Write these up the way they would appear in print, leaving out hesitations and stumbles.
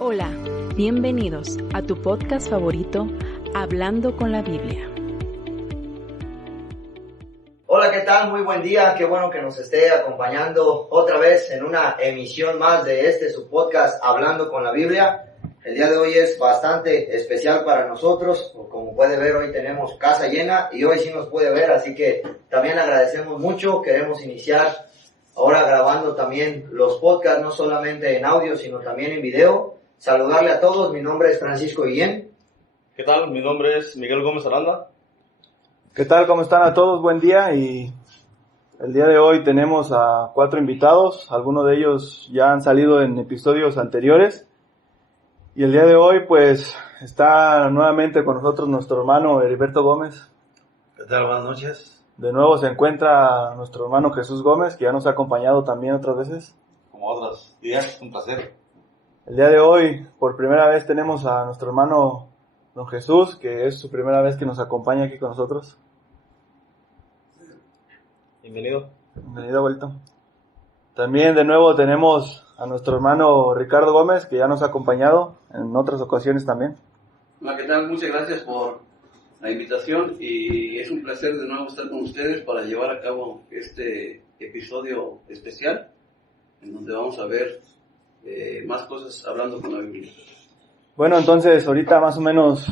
Hola, bienvenidos a tu podcast favorito, Hablando con la Biblia. Hola, ¿qué tal? Muy buen día, qué bueno que nos esté acompañando otra vez en una emisión más de su podcast, Hablando con la Biblia. El día de hoy es bastante especial para nosotros, como puede ver hoy tenemos casa llena y hoy sí nos puede ver, así que también agradecemos mucho. Queremos iniciar ahora grabando también los podcasts, no solamente en audio, sino también en video. Saludarle a todos, mi nombre es Francisco Guillén. ¿Qué tal? Mi nombre es Miguel Gómez Aranda. ¿Qué tal? ¿Cómo están a todos? Buen día. Y el día de hoy tenemos a 4 invitados. Algunos de ellos ya han salido en episodios anteriores. Y el día de hoy pues está nuevamente con nosotros nuestro hermano Heriberto Gómez. ¿Qué tal? Buenas noches. De nuevo se encuentra nuestro hermano Jesús Gómez, que ya nos ha acompañado también otras veces. Como otros días, un placer. El día de hoy por primera vez tenemos a nuestro hermano Don Jesús, que es su primera vez que nos acompaña aquí con nosotros. Bienvenido. Bienvenido, vuelto. También de nuevo tenemos a nuestro hermano Ricardo Gómez, que ya nos ha acompañado en otras ocasiones también. Hola, ¿qué tal? Muchas gracias por la invitación y es un placer de nuevo estar con ustedes para llevar a cabo este episodio especial en donde vamos a ver más cosas hablando con la Biblia. Bueno, entonces ahorita más o menos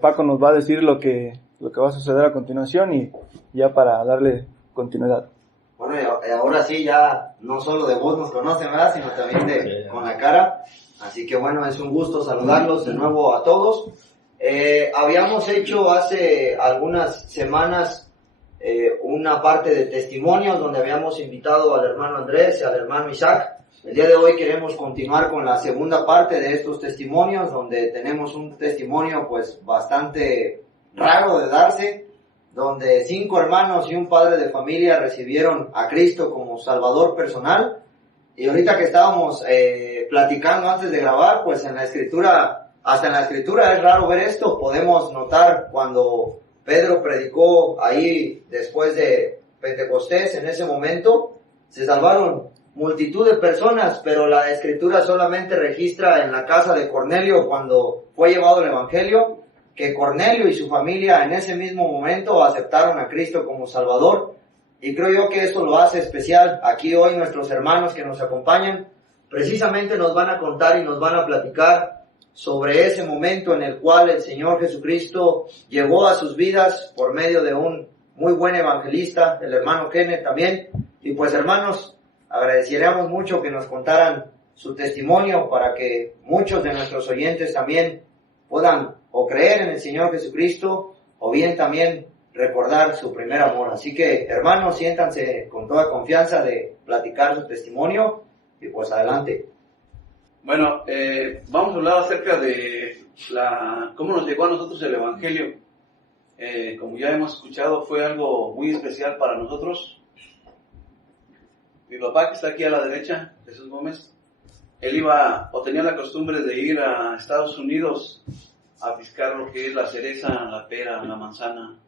Paco nos va a decir lo que va a suceder a continuación y ya para darle continuidad. Bueno, y ahora sí ya no solo de voz nos conocen, ¿verdad? Sino también con la cara. Así que bueno, es un gusto saludarlos de nuevo a todos. Habíamos hecho hace algunas semanas una parte de testimonios donde habíamos invitado al hermano Andrés y al hermano Isaac. El día de hoy queremos continuar con la segunda parte de estos testimonios, donde tenemos un testimonio pues bastante raro de darse, donde 5 hermanos y un padre de familia recibieron a Cristo como Salvador personal. Y ahorita que estábamos platicando antes de grabar, pues en la Escritura, hasta en la Escritura es raro ver esto. Podemos notar cuando Pedro predicó ahí después de Pentecostés, en ese momento se salvaron multitud de personas, pero la Escritura solamente registra en la casa de Cornelio cuando fue llevado el Evangelio, que Cornelio y su familia en ese mismo momento aceptaron a Cristo como Salvador. Y creo yo que eso lo hace especial. Aquí hoy nuestros hermanos que nos acompañan precisamente nos van a contar y nos van a platicar sobre ese momento en el cual el Señor Jesucristo llegó a sus vidas por medio de un muy buen evangelista, el hermano Kenneth también. Y pues hermanos, agradeceríamos mucho que nos contaran su testimonio para que muchos de nuestros oyentes también puedan o creer en el Señor Jesucristo o bien también recordar su primer amor. Así que, hermanos, siéntanse con toda confianza de platicar su testimonio y pues adelante. Bueno, vamos a hablar acerca de cómo nos llegó a nosotros el Evangelio. Como ya hemos escuchado, fue algo muy especial para nosotros. Mi papá, que está aquí a la derecha, Jesús Gómez, él tenía la costumbre de ir a Estados Unidos a piscar lo que es la cereza, la pera, la manzana,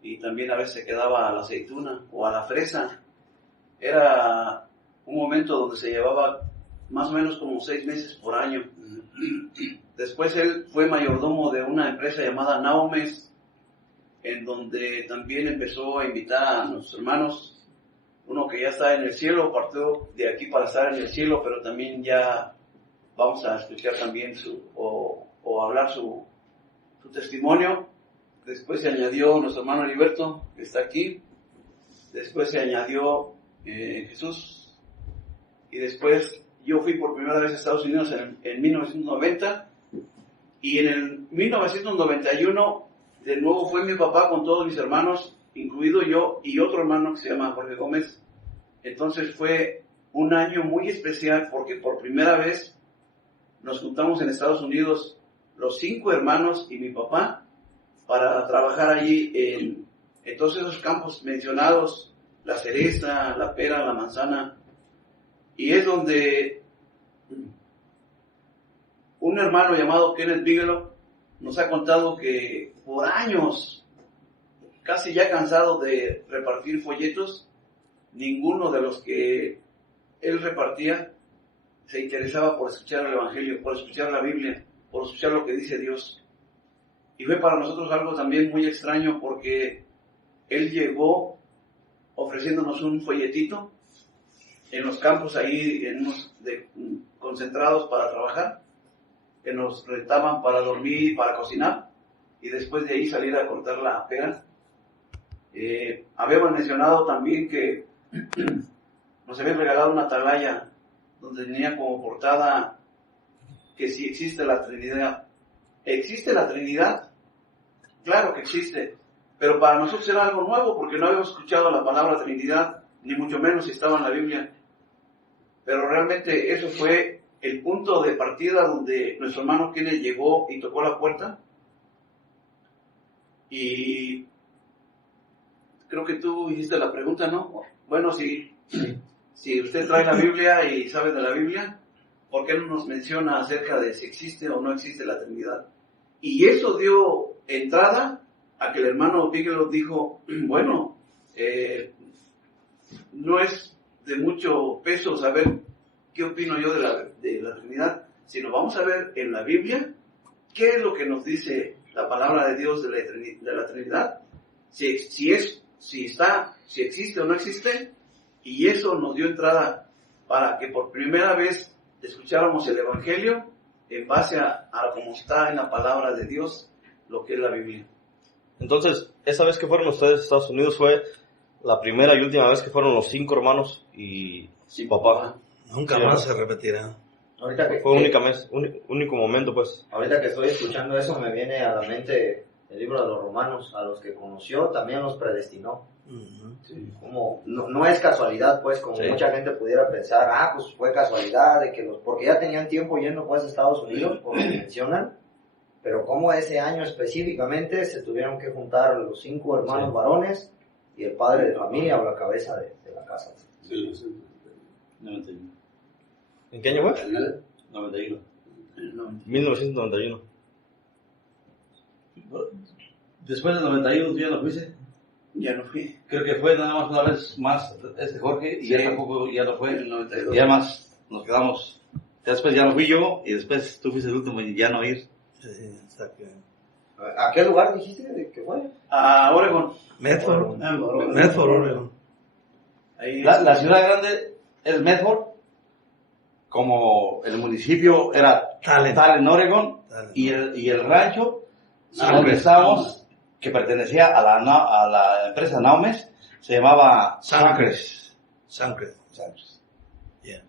y también a veces se quedaba a la aceituna o a la fresa. Era un momento donde se llevaba más o menos como 6 meses por año. Después él fue mayordomo de una empresa llamada Naumes, en donde también empezó a invitar a nuestros hermanos. Uno que ya está en el cielo, partió de aquí para estar en el cielo, pero también ya vamos a escuchar también o hablar su testimonio. Después se añadió nuestro hermano Heriberto, que está aquí. Después se añadió Jesús. Y después yo fui por primera vez a Estados Unidos en 1990. Y en el 1991, de nuevo fue mi papá con todos mis hermanos, incluido yo y otro hermano que se llama Jorge Gómez. Entonces fue un año muy especial porque por primera vez nos juntamos en Estados Unidos los 5 hermanos y mi papá para trabajar allí en todos esos campos mencionados, la cereza, la pera, la manzana. Y es donde un hermano llamado Kenneth Bigelow nos ha contado que por años, casi ya cansado de repartir folletos, ninguno de los que él repartía se interesaba por escuchar el Evangelio, por escuchar la Biblia, por escuchar lo que dice Dios. Y fue para nosotros algo también muy extraño porque él llegó ofreciéndonos un folletito en los campos ahí, concentrados para trabajar, que nos rentaban para dormir y para cocinar, y después de ahí salir a cortar la pera. Habíamos mencionado también que nos habían regalado una atalaya donde tenía como portada que si existe la Trinidad. ¿Existe la Trinidad? Claro que existe, pero para nosotros era algo nuevo porque no habíamos escuchado la palabra Trinidad, ni mucho menos si estaba en la Biblia. Pero realmente eso fue el punto de partida donde nuestro hermano Kenneth llegó y tocó la puerta. Y creo que tú hiciste la pregunta, ¿no? Bueno, si usted trae la Biblia y sabe de la Biblia, ¿por qué no nos menciona acerca de si existe o no existe la Trinidad? Y eso dio entrada a que el hermano Bigelow dijo, bueno, no es de mucho peso saber qué opino yo de la Trinidad, sino vamos a ver en la Biblia qué es lo que nos dice la palabra de Dios de la Trinidad, si existe o no existe, y eso nos dio entrada para que por primera vez escucháramos el Evangelio en base a cómo está en la palabra de Dios, lo que es la Biblia. Entonces, esa vez que fueron ustedes a Estados Unidos fue la primera y última vez que fueron los 5 hermanos y papá. Nunca más se repetirá. Ahorita que, Fue único momento, pues. ahorita que estoy escuchando eso, me viene a la mente el libro de los Romanos. A los que conoció, también los predestinó. Sí. Como, no es casualidad, pues, como mucha gente pudiera pensar, pues fue casualidad, de que porque ya tenían tiempo yendo, pues, a Estados Unidos, como mencionan, pero como ese año específicamente se tuvieron que juntar los 5 hermanos varones y el padre de familia o la cabeza de la casa. Sí, 91. ¿En qué año fue? 91. 1991. Después del 91, ¿tú ya no fuiste? Ya no fui. Creo que fue nada más una vez más Jorge, y ya tampoco ya no fue. En el 92. Y además nos quedamos. Después ya no fui yo, y después tú fuiste el último y ya no ir. Sí, exacto. ¿A qué lugar dijiste que fue? A Oregon. Medford, Oregon. Medford, Oregon. Ahí La ciudad grande es Medford, como el municipio era Talent, Oregon, y el rancho donde estábamos, que pertenecía a la empresa Naumes, se llamaba Suncrest. Yeah.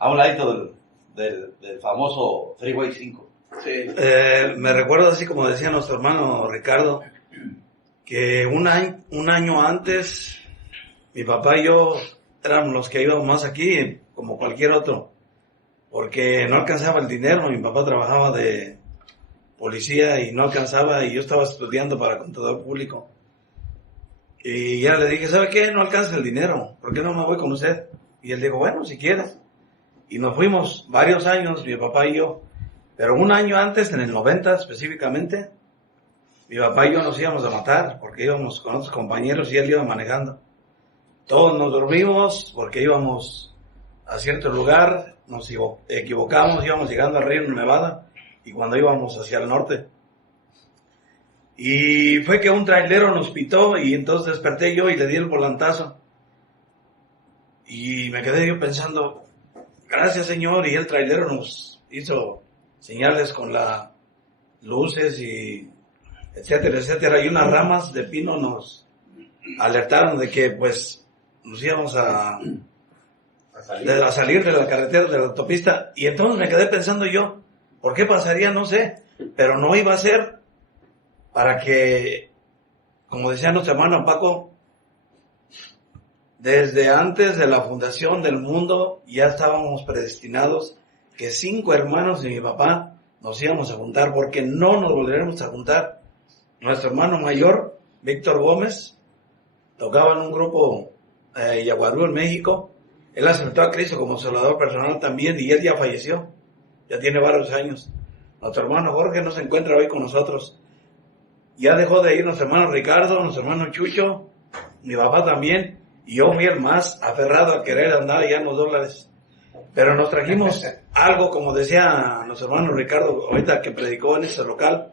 A un ladito del famoso Freeway 5. Sí. Me recuerdo, así como decía nuestro hermano Ricardo, que un año antes mi papá y yo éramos los que íbamos más aquí, como cualquier otro, porque no alcanzaba el dinero. Mi papá trabajaba de policía y no alcanzaba, y yo estaba estudiando para contador público. Y ya le dije, ¿sabe qué? No alcanza el dinero, ¿por qué no me voy con usted? Y él dijo, bueno, si quieres. Y nos fuimos varios años, mi papá y yo. Pero un año antes, en el 90 específicamente, mi papá y yo nos íbamos a matar, porque íbamos con otros compañeros y él iba manejando. Todos nos dormimos porque íbamos a cierto lugar, nos equivocamos, íbamos llegando al Río Nevada, y cuando íbamos hacia el norte. Y fue que un trailero nos pitó, y entonces desperté yo y le di el volantazo. Y me quedé yo pensando, gracias Señor, y el trailero nos hizo señales con las luces y etcétera, etcétera, y unas ramas de pino nos alertaron de que pues nos íbamos a salir de la carretera, de la autopista. Y entonces me quedé pensando yo, ¿por qué pasaría? No sé, pero no iba a ser para que, como decía nuestro hermano Paco, desde antes de la fundación del mundo ya estábamos predestinados que 5 hermanos y mi papá nos íbamos a juntar, porque no nos volveremos a juntar. Nuestro hermano mayor, Víctor Gómez, tocaba en un grupo Yaguarú en México. Él aceptó a Cristo como salvador personal también, y él ya falleció, ya tiene varios años. Nuestro hermano Jorge no se encuentra hoy con nosotros. Ya dejó de ir nuestro hermano Ricardo, nuestro hermano Chucho, mi papá también, y yo fui el más aferrado a querer andar allá en los dólares. Pero nos trajimos algo, como decía nuestro hermano Ricardo, ahorita que predicó en ese local,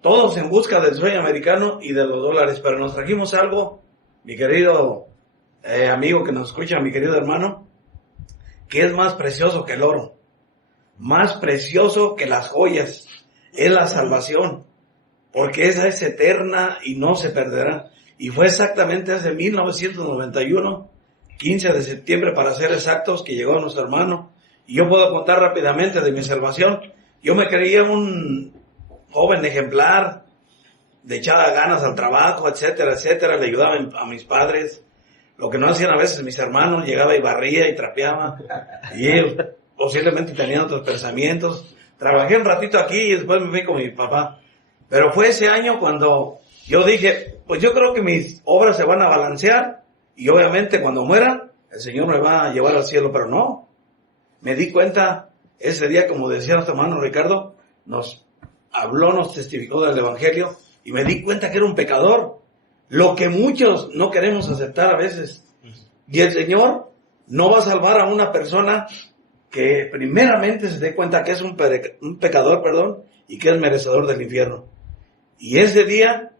todos en busca del sueño americano y de los dólares, pero nos trajimos algo, mi querido amigo que nos escucha, mi querido hermano, que es más precioso que el oro, más precioso que las joyas, es la salvación, porque esa es eterna y no se perderá. Y fue exactamente hace 1991, 15 de septiembre para ser exactos, que llegó nuestro hermano. Y yo puedo contar rápidamente de mi salvación. Yo me creía un joven ejemplar, le echaba ganas al trabajo, etcétera, etcétera, le ayudaba a mis padres. Lo que no hacían a veces mis hermanos, llegaba y barría y trapeaba. Y ellos posiblemente tenían otros pensamientos. Trabajé un ratito aquí y después me fui con mi papá. Pero fue ese año cuando yo dije, pues yo creo que mis obras se van a balancear y obviamente cuando muera el Señor me va a llevar al cielo, pero no. Me di cuenta ese día, como decía nuestro hermano Ricardo, nos habló, nos testificó del Evangelio y me di cuenta que era un pecador. Lo que muchos no queremos aceptar a veces. Y el Señor no va a salvar a una persona que primeramente se dé cuenta que es un pecador, y que es merecedor del infierno. Y ese día,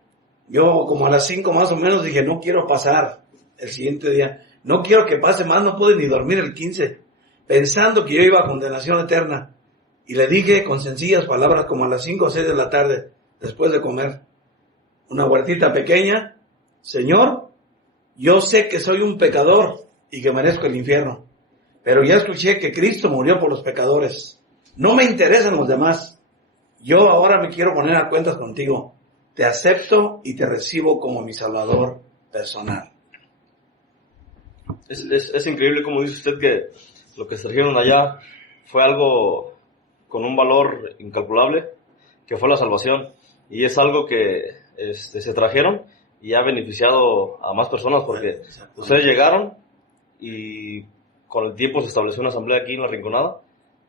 yo como a las 5 más o menos dije, no quiero pasar el siguiente día. No quiero que pase más, no pude ni dormir el 15, pensando que yo iba a condenación eterna. Y le dije con sencillas palabras, como a las 5 o 6 de la tarde, después de comer, una huertita pequeña, Señor, yo sé que soy un pecador y que merezco el infierno, pero ya escuché que Cristo murió por los pecadores. No me interesan los demás. Yo ahora me quiero poner a cuentas contigo. Te acepto y te recibo como mi Salvador personal. Es increíble como dice usted que lo que se trajeron allá fue algo con un valor incalculable, que fue la salvación. Y es algo que se trajeron y ha beneficiado a más personas porque ustedes llegaron y con el tiempo se estableció una asamblea aquí en La Rinconada,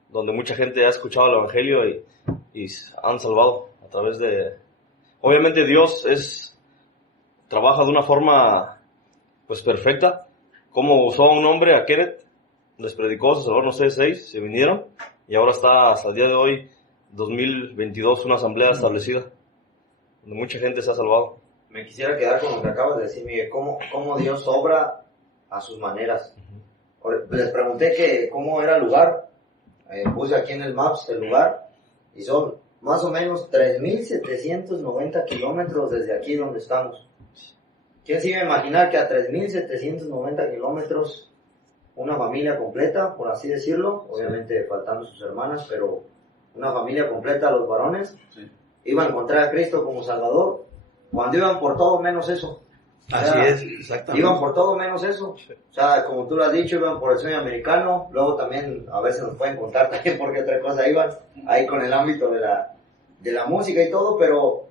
donde mucha gente ha escuchado el Evangelio y han salvado a través de... Obviamente Dios trabaja de una forma pues perfecta. Como usó a un hombre, a Kenneth, les predicó, se salvaron ustedes 6, se vinieron y ahora está hasta el día de hoy, 2022, una asamblea establecida, donde mucha gente se ha salvado. Me quisiera quedar con lo que acabas de decir, Miguel, cómo Dios obra a sus maneras. Les pregunté que cómo era el lugar, puse aquí en el Maps el lugar, y son más o menos 3.790 kilómetros desde aquí donde estamos. ¿Quién se iba a imaginar que a 3.790 kilómetros una familia completa, por así decirlo, obviamente faltando sus hermanas, pero una familia completa, los varones, iba a encontrar a Cristo como Salvador, cuando iban por todo menos eso? Así es, exactamente. Iban por todo menos eso. O sea, como tú lo has dicho, iban por el sueño americano. Luego también, a veces nos pueden contar también por qué otra cosa iban, ahí con el ámbito de la música y todo, pero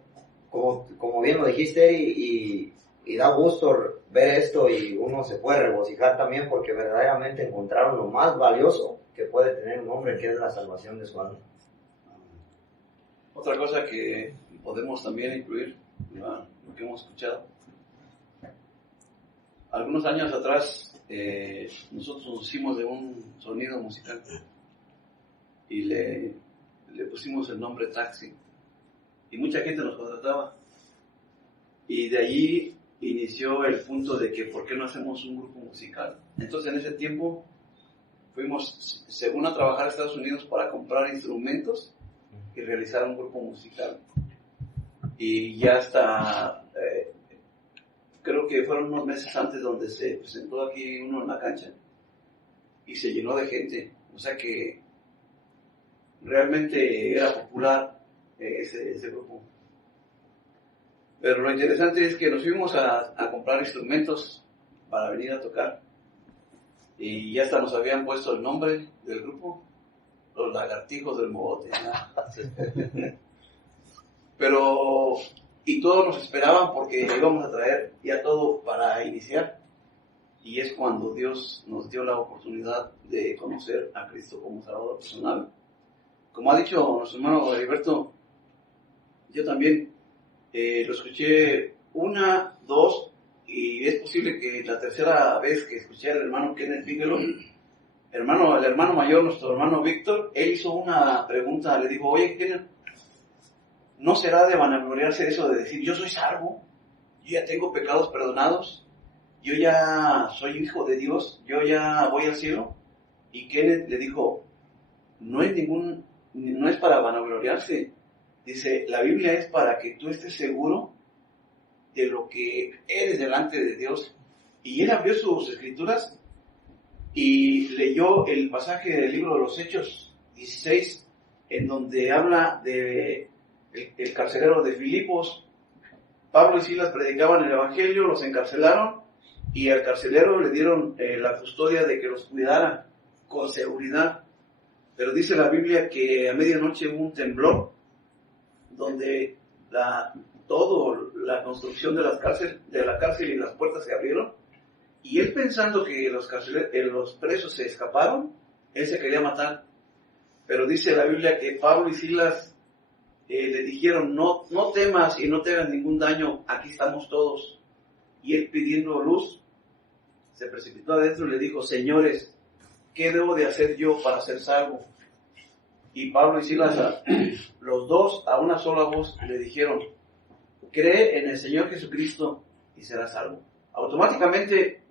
como bien lo dijiste, y da gusto ver esto y uno se puede regocijar también porque verdaderamente encontraron lo más valioso que puede tener un hombre, que es la salvación de su alma. Otra cosa que podemos también incluir, ¿no?, lo que hemos escuchado. Algunos años atrás nosotros nos hicimos de un sonido musical y le pusimos el nombre Taxi y mucha gente nos contrataba y de allí inició el punto de que ¿por qué no hacemos un grupo musical? Entonces en ese tiempo fuimos según a trabajar a Estados Unidos para comprar instrumentos y realizar un grupo musical y ya hasta creo que fueron unos meses antes donde se presentó aquí uno en la cancha y se llenó de gente, o sea que realmente era popular ese grupo. Pero lo interesante es que nos fuimos a comprar instrumentos para venir a tocar y ya hasta nos habían puesto el nombre del grupo, los Lagartijos del Mogote, ¿no? Pero y todos nos esperaban porque íbamos a traer ya todo para iniciar y es cuando Dios nos dio la oportunidad de conocer a Cristo como Salvador personal. Como ha dicho nuestro hermano Heriberto, yo también lo escuché 1, 2 y es posible que la tercera vez que escuché al hermano Kenneth Bigelow el hermano mayor, nuestro hermano Víctor, él hizo una pregunta, le dijo, oye, ¿qué no será de vanagloriarse eso de decir, yo soy salvo, yo ya tengo pecados perdonados, yo ya soy hijo de Dios, yo ya voy al cielo? Y Kenneth le dijo, no es para vanagloriarse. Dice, la Biblia es para que tú estés seguro de lo que eres delante de Dios. Y él abrió sus escrituras y leyó el pasaje del libro de los Hechos 16, en donde habla de el carcelero de Filipos. Pablo y Silas predicaban el evangelio, los encarcelaron y al carcelero le dieron la custodia de que los cuidara con seguridad. Pero dice la Biblia que a medianoche hubo un temblor donde la construcción de la cárcel y las puertas se abrieron, y él, pensando que los presos se escaparon, él se quería matar. Pero dice la Biblia que Pablo y Silas le dijeron, no temas y no te hagan ningún daño, aquí estamos todos. Y él, pidiendo luz, se precipitó adentro y le dijo, señores, ¿qué debo de hacer yo para ser salvo? Y Pablo y Silas, los dos a una sola voz, le dijeron, cree en el Señor Jesucristo y serás salvo. Automáticamente,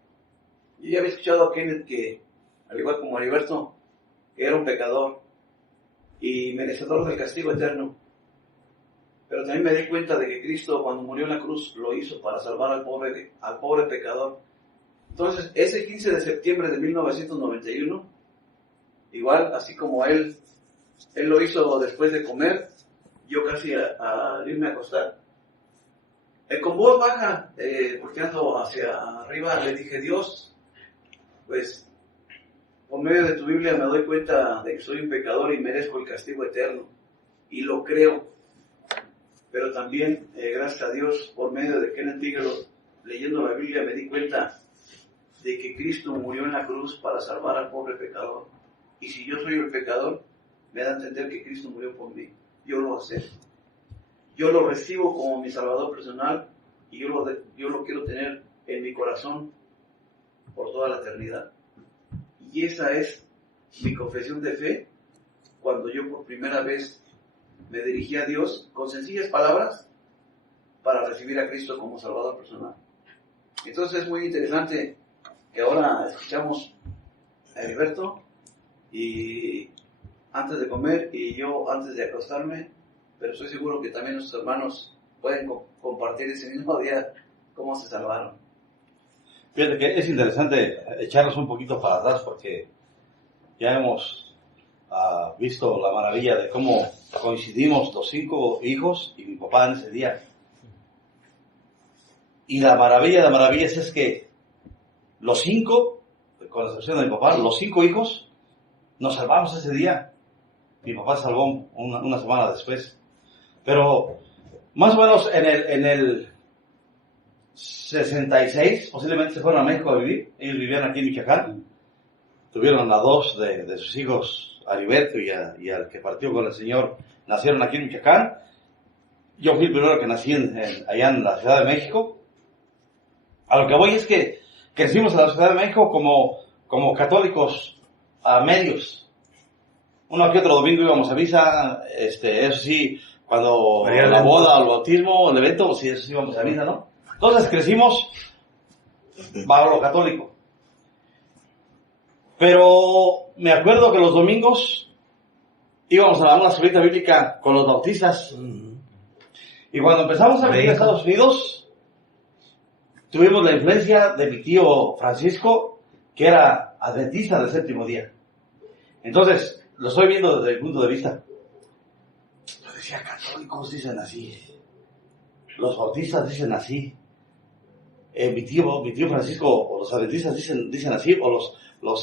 yo ya había escuchado a Kenneth que, al igual como a Heriberto, que era un pecador y merecedor del castigo eterno. Pero también me di cuenta de que Cristo, cuando murió en la cruz, lo hizo para salvar al pobre pecador. Entonces, ese 15 de septiembre de 1991, igual, así como él lo hizo después de comer, yo casi al irme a acostar, con voz baja, volteando hacia arriba, le dije, Dios, pues, por medio de tu Biblia me doy cuenta de que soy un pecador y merezco el castigo eterno, y lo creo. Pero también, gracias a Dios, por medio de Kenneth Bigelow, leyendo la Biblia, me di cuenta de que Cristo murió en la cruz para salvar al pobre pecador. Y si yo soy el pecador, me da a entender que Cristo murió por mí. Yo lo acepto. Yo lo recibo como mi Salvador personal y yo lo quiero tener en mi corazón por toda la eternidad. Y esa es mi confesión de fe cuando yo por primera vez me dirigí a Dios con sencillas palabras para recibir a Cristo como Salvador personal. Entonces es muy interesante que ahora escuchamos a Heriberto y antes de comer y yo antes de acostarme, pero estoy seguro que también nuestros hermanos pueden compartir ese mismo día cómo se salvaron. Fíjate que es interesante echarnos un poquito para atrás porque ya hemos visto la maravilla de cómo coincidimos los 5 hijos y mi papá en ese día. Y la maravilla de maravillas es que los 5, con la excepción de mi papá, los 5 hijos nos salvamos ese día. Mi papá se salvó una semana después. Pero más o menos en el 66, posiblemente se fueron a México a vivir. Ellos vivían aquí en Michoacán. Tuvieron a 2 de sus hijos, a Heriberto y al que partió con el Señor, nacieron aquí en Michoacán. Yo fui el primero que nací allá en la Ciudad de México. A lo que voy es que crecimos en la Ciudad de México como católicos a medios. Uno que otro domingo íbamos a misa, eso sí, cuando la boda o el bautismo, el evento, sí, eso sí íbamos a misa, ¿no? Entonces crecimos bajo lo católico. Pero me acuerdo que los domingos íbamos a una escuelita bíblica con los bautistas. Y cuando empezamos a venir a Estados Unidos, tuvimos la influencia de mi tío Francisco, que era adventista del 7º día. Entonces, lo estoy viendo desde el punto de vista. Yo decía, católicos dicen así. Los bautistas dicen así. Mi tío Francisco, o los adventistas dicen así, o los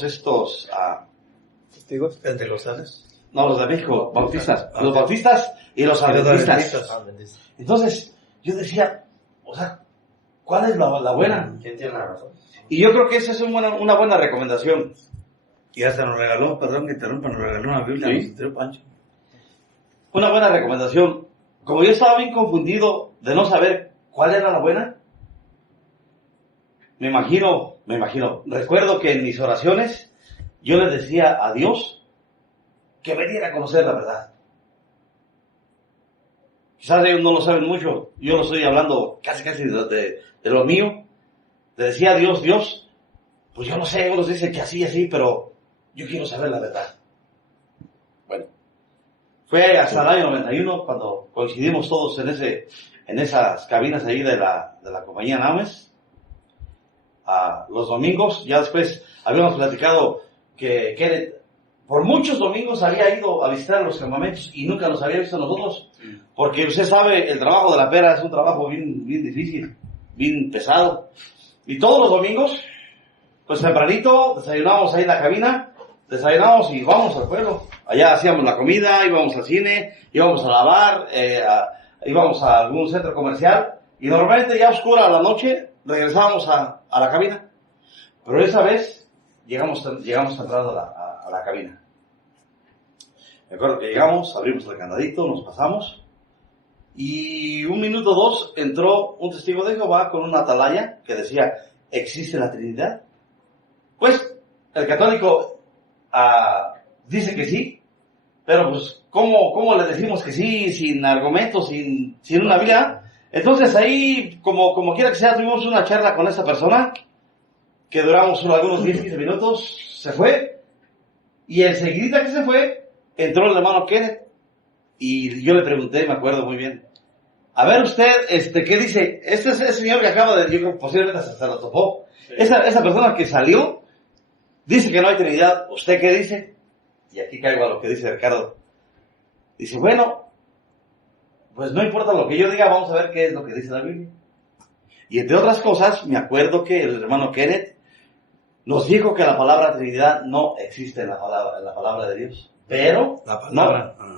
testigos pentecostanes. No, los de México, bautistas. Los bautistas y los adventistas. Entonces, yo decía, o sea, ¿cuál es la buena? ¿Quién tiene la razón? Y yo creo que esa es una buena recomendación. Y hasta nos regaló, perdón que interrumpa, nos regaló una Biblia, ¿sí? Nos Pancho. Una buena recomendación. Como yo estaba bien confundido de no saber cuál era la buena, me imagino, recuerdo que en mis oraciones yo le decía a Dios que me diera a conocer la verdad. Quizás ellos no lo saben mucho, yo lo estoy hablando casi de lo mío. Le decía a Dios, Dios, pues yo no sé, unos dicen que así, pero yo quiero saber la verdad. Bueno, fue hasta el año 91 cuando coincidimos todos en esas cabinas ahí de la compañía Names. Los domingos, ya después habíamos platicado que por muchos domingos había ido a visitar los campamentos y nunca los había visto nosotros, porque usted sabe, el trabajo de la pera es un trabajo bien difícil, bien pesado, y todos los domingos, pues tempranito, desayunábamos ahí en la cabina, desayunábamos y vamos al pueblo, allá hacíamos la comida, íbamos al cine, íbamos a lavar, íbamos a algún centro comercial, y normalmente ya oscura a la noche, regresábamos a la cabina, pero esa vez llegamos temprano a la cabina. Me acuerdo que llegamos, abrimos el candadito, nos pasamos, y 1 minuto 2 entró un testigo de Jehová con una atalaya que decía, ¿existe la Trinidad? Pues, el católico dice que sí, pero pues, ¿cómo le decimos que sí, sin argumentos, sin una Biblia? Entonces ahí, como quiera que sea, tuvimos una charla con esa persona, que duramos algunos 10-15 minutos, se fue, y enseguida que se fue, entró el hermano Kenneth, y yo le pregunté, me acuerdo muy bien, a ver usted, ¿qué dice? Este es el señor que acaba de, yo creo, posiblemente se lo topó, sí. Esa persona que salió, dice que no hay Trinidad, ¿usted qué dice? Y aquí caigo a lo que dice Ricardo, dice, bueno, pues no importa lo que yo diga, vamos a ver qué es lo que dice la Biblia. Y entre otras cosas, me acuerdo que el hermano Kenneth nos dijo que la palabra Trinidad no existe en la palabra de Dios. Pero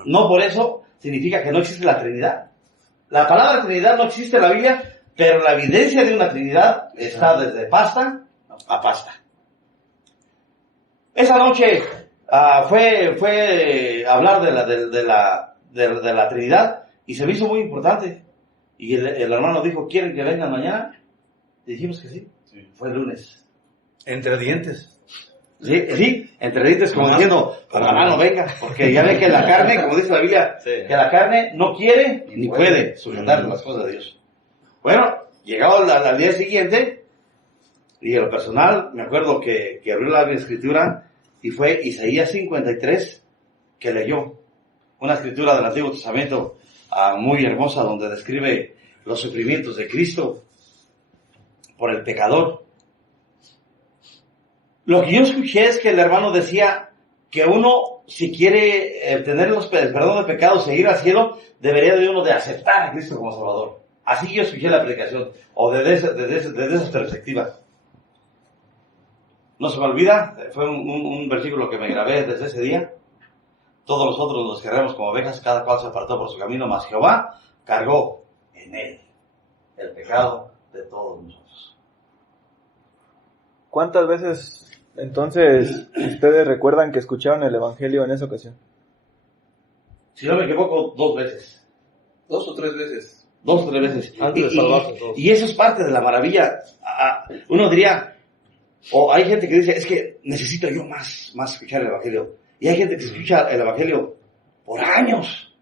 no por eso significa que no existe la Trinidad. La palabra Trinidad no existe en la Biblia, pero la evidencia de una Trinidad está desde pasta a pasta. Esa noche fue hablar de la Trinidad y se me hizo muy importante. Y el hermano dijo, ¿quieren que vengan mañana? Y dijimos que sí. Fue el lunes. Entre dientes. Sí, entre dientes, como diciendo, ojalá no venga, porque ya ve que la carne, como dice la Biblia, que la carne no quiere ni puede sujetar las cosas de Dios. Bueno, llegado al día siguiente, y en lo personal, me acuerdo que abrió la escritura, y fue Isaías 53, que leyó. Una escritura del Antiguo Testamento muy hermosa, donde describe los sufrimientos de Cristo por el pecador. Lo que yo escuché es que el hermano decía que uno, si quiere tener el perdón de pecados e ir al cielo, debería de uno de aceptar a Cristo como Salvador. Así yo escuché la predicación, o desde esa perspectiva. No se me olvida, fue un versículo que me grabé desde ese día. Todos nosotros nos queremos como ovejas, cada cual se apartó por su camino, mas Jehová cargó en él el pecado de todos nosotros. ¿Cuántas veces entonces ustedes recuerdan que escucharon el Evangelio en esa ocasión? Si no me equivoco, 2 veces. 2 o 3 veces. 2 o 3 veces. Antes de salvarse todos. Y eso es parte de la maravilla. Uno diría, o hay gente que dice, es que necesito yo más escuchar el Evangelio. Y hay gente que escucha el Evangelio por años.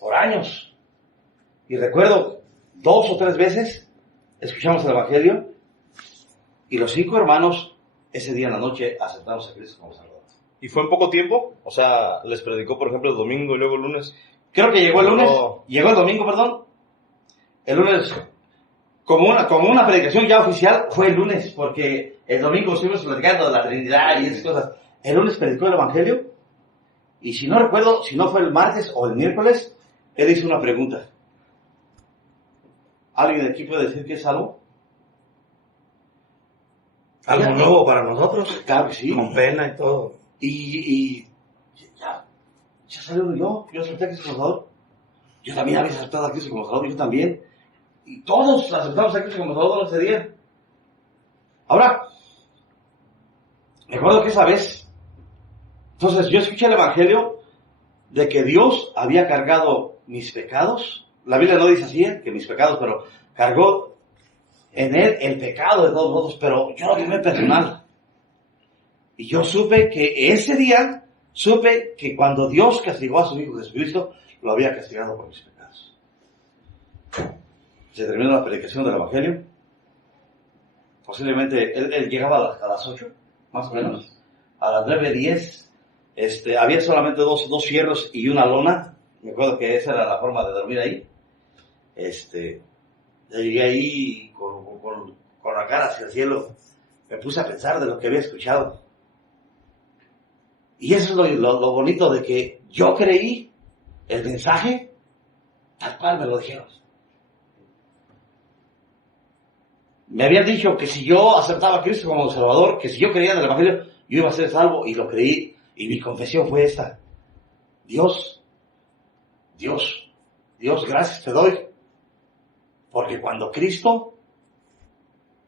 Por años. Y recuerdo, 2 o 3 veces escuchamos el Evangelio y los 5 hermanos ese día en la noche aceptamos a Cristo como Salvador. ¿Y fue en poco tiempo? O sea, les predicó, por ejemplo, el domingo y luego el lunes. Creo que llegó el lunes, llegó el domingo, perdón. El lunes, como una predicación ya oficial, fue el lunes, porque el domingo estuvimos platicando de la Trinidad y esas cosas. El lunes predicó el Evangelio, y si no recuerdo, si no fue el martes o el miércoles, él hizo una pregunta. ¿Alguien de aquí puede decir que es algo? Algo nuevo para nosotros. Claro que sí. Con pena y todo. Y ya salió yo acepté a Cristo como Salvador. Yo también había aceptado a Cristo como Salvador, yo también. Y todos aceptamos a Cristo como Salvador ese día. Ahora, me acuerdo que esa vez, entonces yo escuché el Evangelio de que Dios había cargado mis pecados. La Biblia no dice así, que mis pecados, pero cargó en él el pecado de todos nosotros, pero yo lo tomé personal. Y yo supe que ese día, supe que cuando Dios castigó a su Hijo Jesucristo, lo había castigado por mis pecados. Se terminó la predicación del Evangelio. Posiblemente él llegaba a las 8, más o menos. A las 9:10, había solamente dos fierros y una lona. Me acuerdo que esa era la forma de dormir ahí. Yo llegué ahí con la cara hacia el cielo. Me puse a pensar de lo que había escuchado. Y eso es lo bonito de que yo creí el mensaje tal cual me lo dijeron. Me habían dicho que si yo aceptaba a Cristo como Salvador, que si yo creía en el Evangelio, yo iba a ser salvo, y lo creí. Y mi confesión fue esta: Dios, gracias te doy, porque cuando Cristo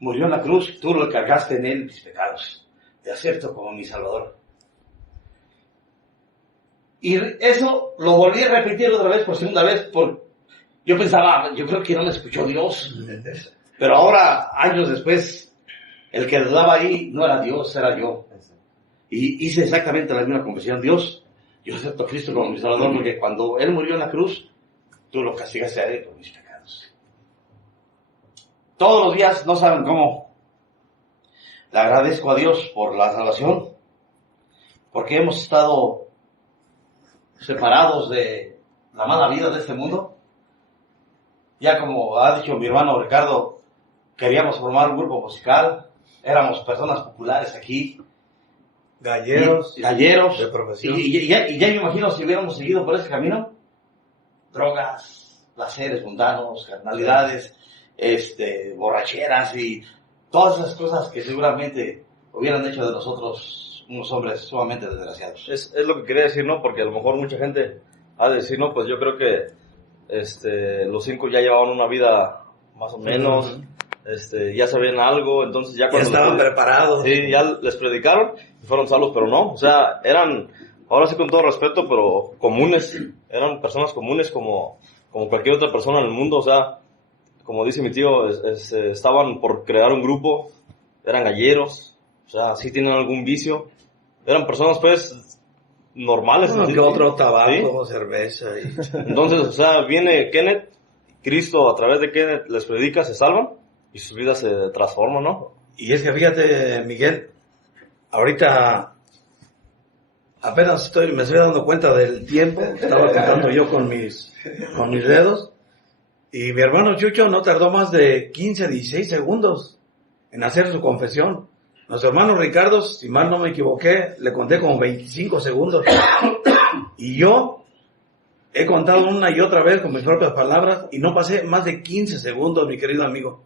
murió en la cruz, tú lo cargaste en él mis pecados. Te acepto como mi Salvador. Y eso lo volví a repetir otra vez, por segunda vez, yo pensaba, yo creo que no me escuchó Dios. Pero ahora, años después, el que dudaba ahí no era Dios, era yo. Y hice exactamente la misma confesión: Dios, yo acepto a Cristo como mi Salvador, porque cuando Él murió en la cruz, tú lo castigaste a Él por mis pecados. Todos los días, no saben cómo, le agradezco a Dios por la salvación, porque hemos estado separados de la mala vida de este mundo. Ya como ha dicho mi hermano Ricardo, queríamos formar un grupo musical, éramos personas populares aquí, galleros de profesión. Y ya me imagino si hubiéramos seguido por ese camino: drogas, placeres mundanos, carnalidades, borracheras y todas esas cosas que seguramente hubieran hecho de nosotros unos hombres sumamente desgraciados. Es lo que quería decir, ¿no? Porque a lo mejor mucha gente ha de decir, no, pues yo creo que los 5 ya llevaban una vida más o menos, ya sabían algo, entonces ya cuando... Ya estaban preparados. Sí, ya les predicaron y fueron salvos, pero no, o sea, eran, ahora sí con todo respeto, pero comunes, eran personas comunes como cualquier otra persona en el mundo, o sea, como dice mi tío, estaban por crear un grupo, eran galleros, o sea, sí tienen algún vicio, eran personas pues normales. Uno que otro tabaco, ¿sí? Cerveza. Entonces, o sea, viene Kenneth, Cristo a través de Kenneth les predica, se salvan y sus vidas se transforman, ¿no? Y es que fíjate, Miguel, ahorita apenas me estoy dando cuenta del tiempo, estaba contando yo con mis dedos, y mi hermano Chucho no tardó más de 15, 16 segundos en hacer su confesión. Nuestro hermano Ricardo, si mal no me equivoqué, le conté como 25 segundos. Y yo he contado una y otra vez con mis propias palabras y no pasé más de 15 segundos, mi querido amigo.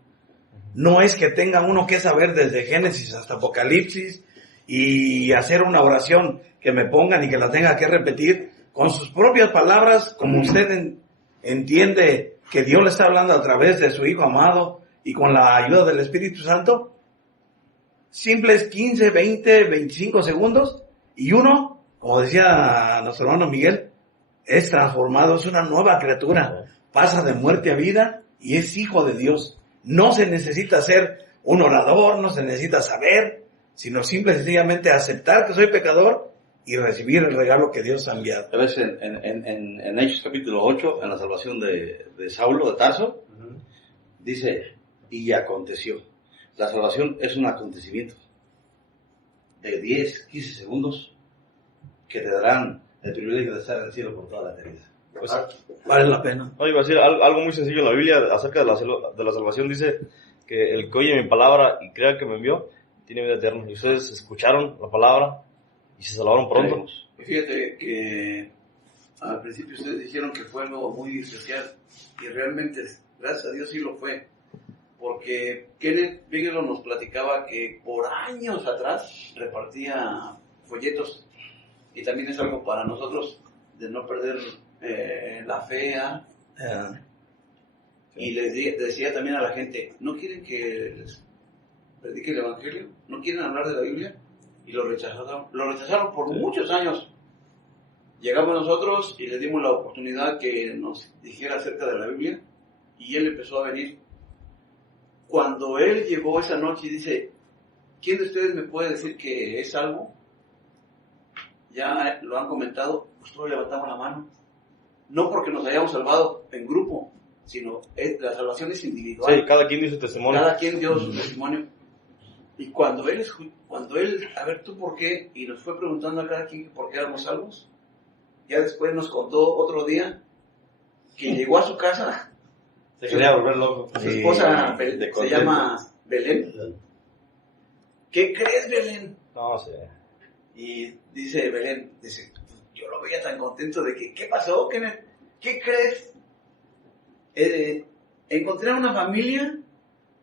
No es que tenga uno que saber desde Génesis hasta Apocalipsis y hacer una oración que me pongan y que la tenga que repetir con sus propias palabras, como usted entiende que Dios le está hablando a través de su Hijo amado y con la ayuda del Espíritu Santo. Simples 15, 20, 25 segundos y uno, como decía nuestro hermano Miguel, es transformado, es una nueva criatura, pasa de muerte a vida y es hijo de Dios. No se necesita ser un orador, no se necesita saber, sino simple y sencillamente aceptar que soy pecador y recibir el regalo que Dios ha enviado. A veces en Hechos capítulo 8, en la salvación de Saulo de Tarso, dice, y aconteció. La salvación es un acontecimiento de 10, 15 segundos que te darán el privilegio de estar en el cielo por toda la eternidad. Pues, vale la pena. No, iba a decir algo muy sencillo en la Biblia acerca de la salvación. Dice que el que oye mi palabra y crea que me envió, tiene vida eterna. Y ustedes escucharon la palabra y se salvaron pronto. Fíjate que al principio ustedes dijeron que fue algo muy especial y realmente, gracias a Dios, sí lo fue. Porque Kenneth Bigelow nos platicaba que por años atrás repartía folletos y también es algo para nosotros de no perder la fe. Y les decía también a la gente, ¿no quieren que les predique el Evangelio? ¿No quieren hablar de la Biblia? Y lo rechazaron por muchos años. Llegamos nosotros y le dimos la oportunidad que nos dijera acerca de la Biblia y él empezó a venir. Cuando él llegó esa noche y dice, ¿Quién de ustedes me puede decir que es salvo? Ya lo han comentado, pues todos levantamos la mano. No porque nos hayamos salvado en grupo, sino la salvación es individual. Sí, cada quien dio su testimonio. Cada quien dio su testimonio. Y cuando él, a ver, ¿tú por qué? Y nos fue preguntando a cada quien por qué éramos salvos. Ya después nos contó otro día que llegó a su casa. Se quería volver loco. Su esposa se llama Belén. ¿Qué crees, Belén? No sé. Y dice Belén, yo lo veía tan contento de que, ¿qué pasó, Kenneth? ¿Qué crees? Encontré a una familia,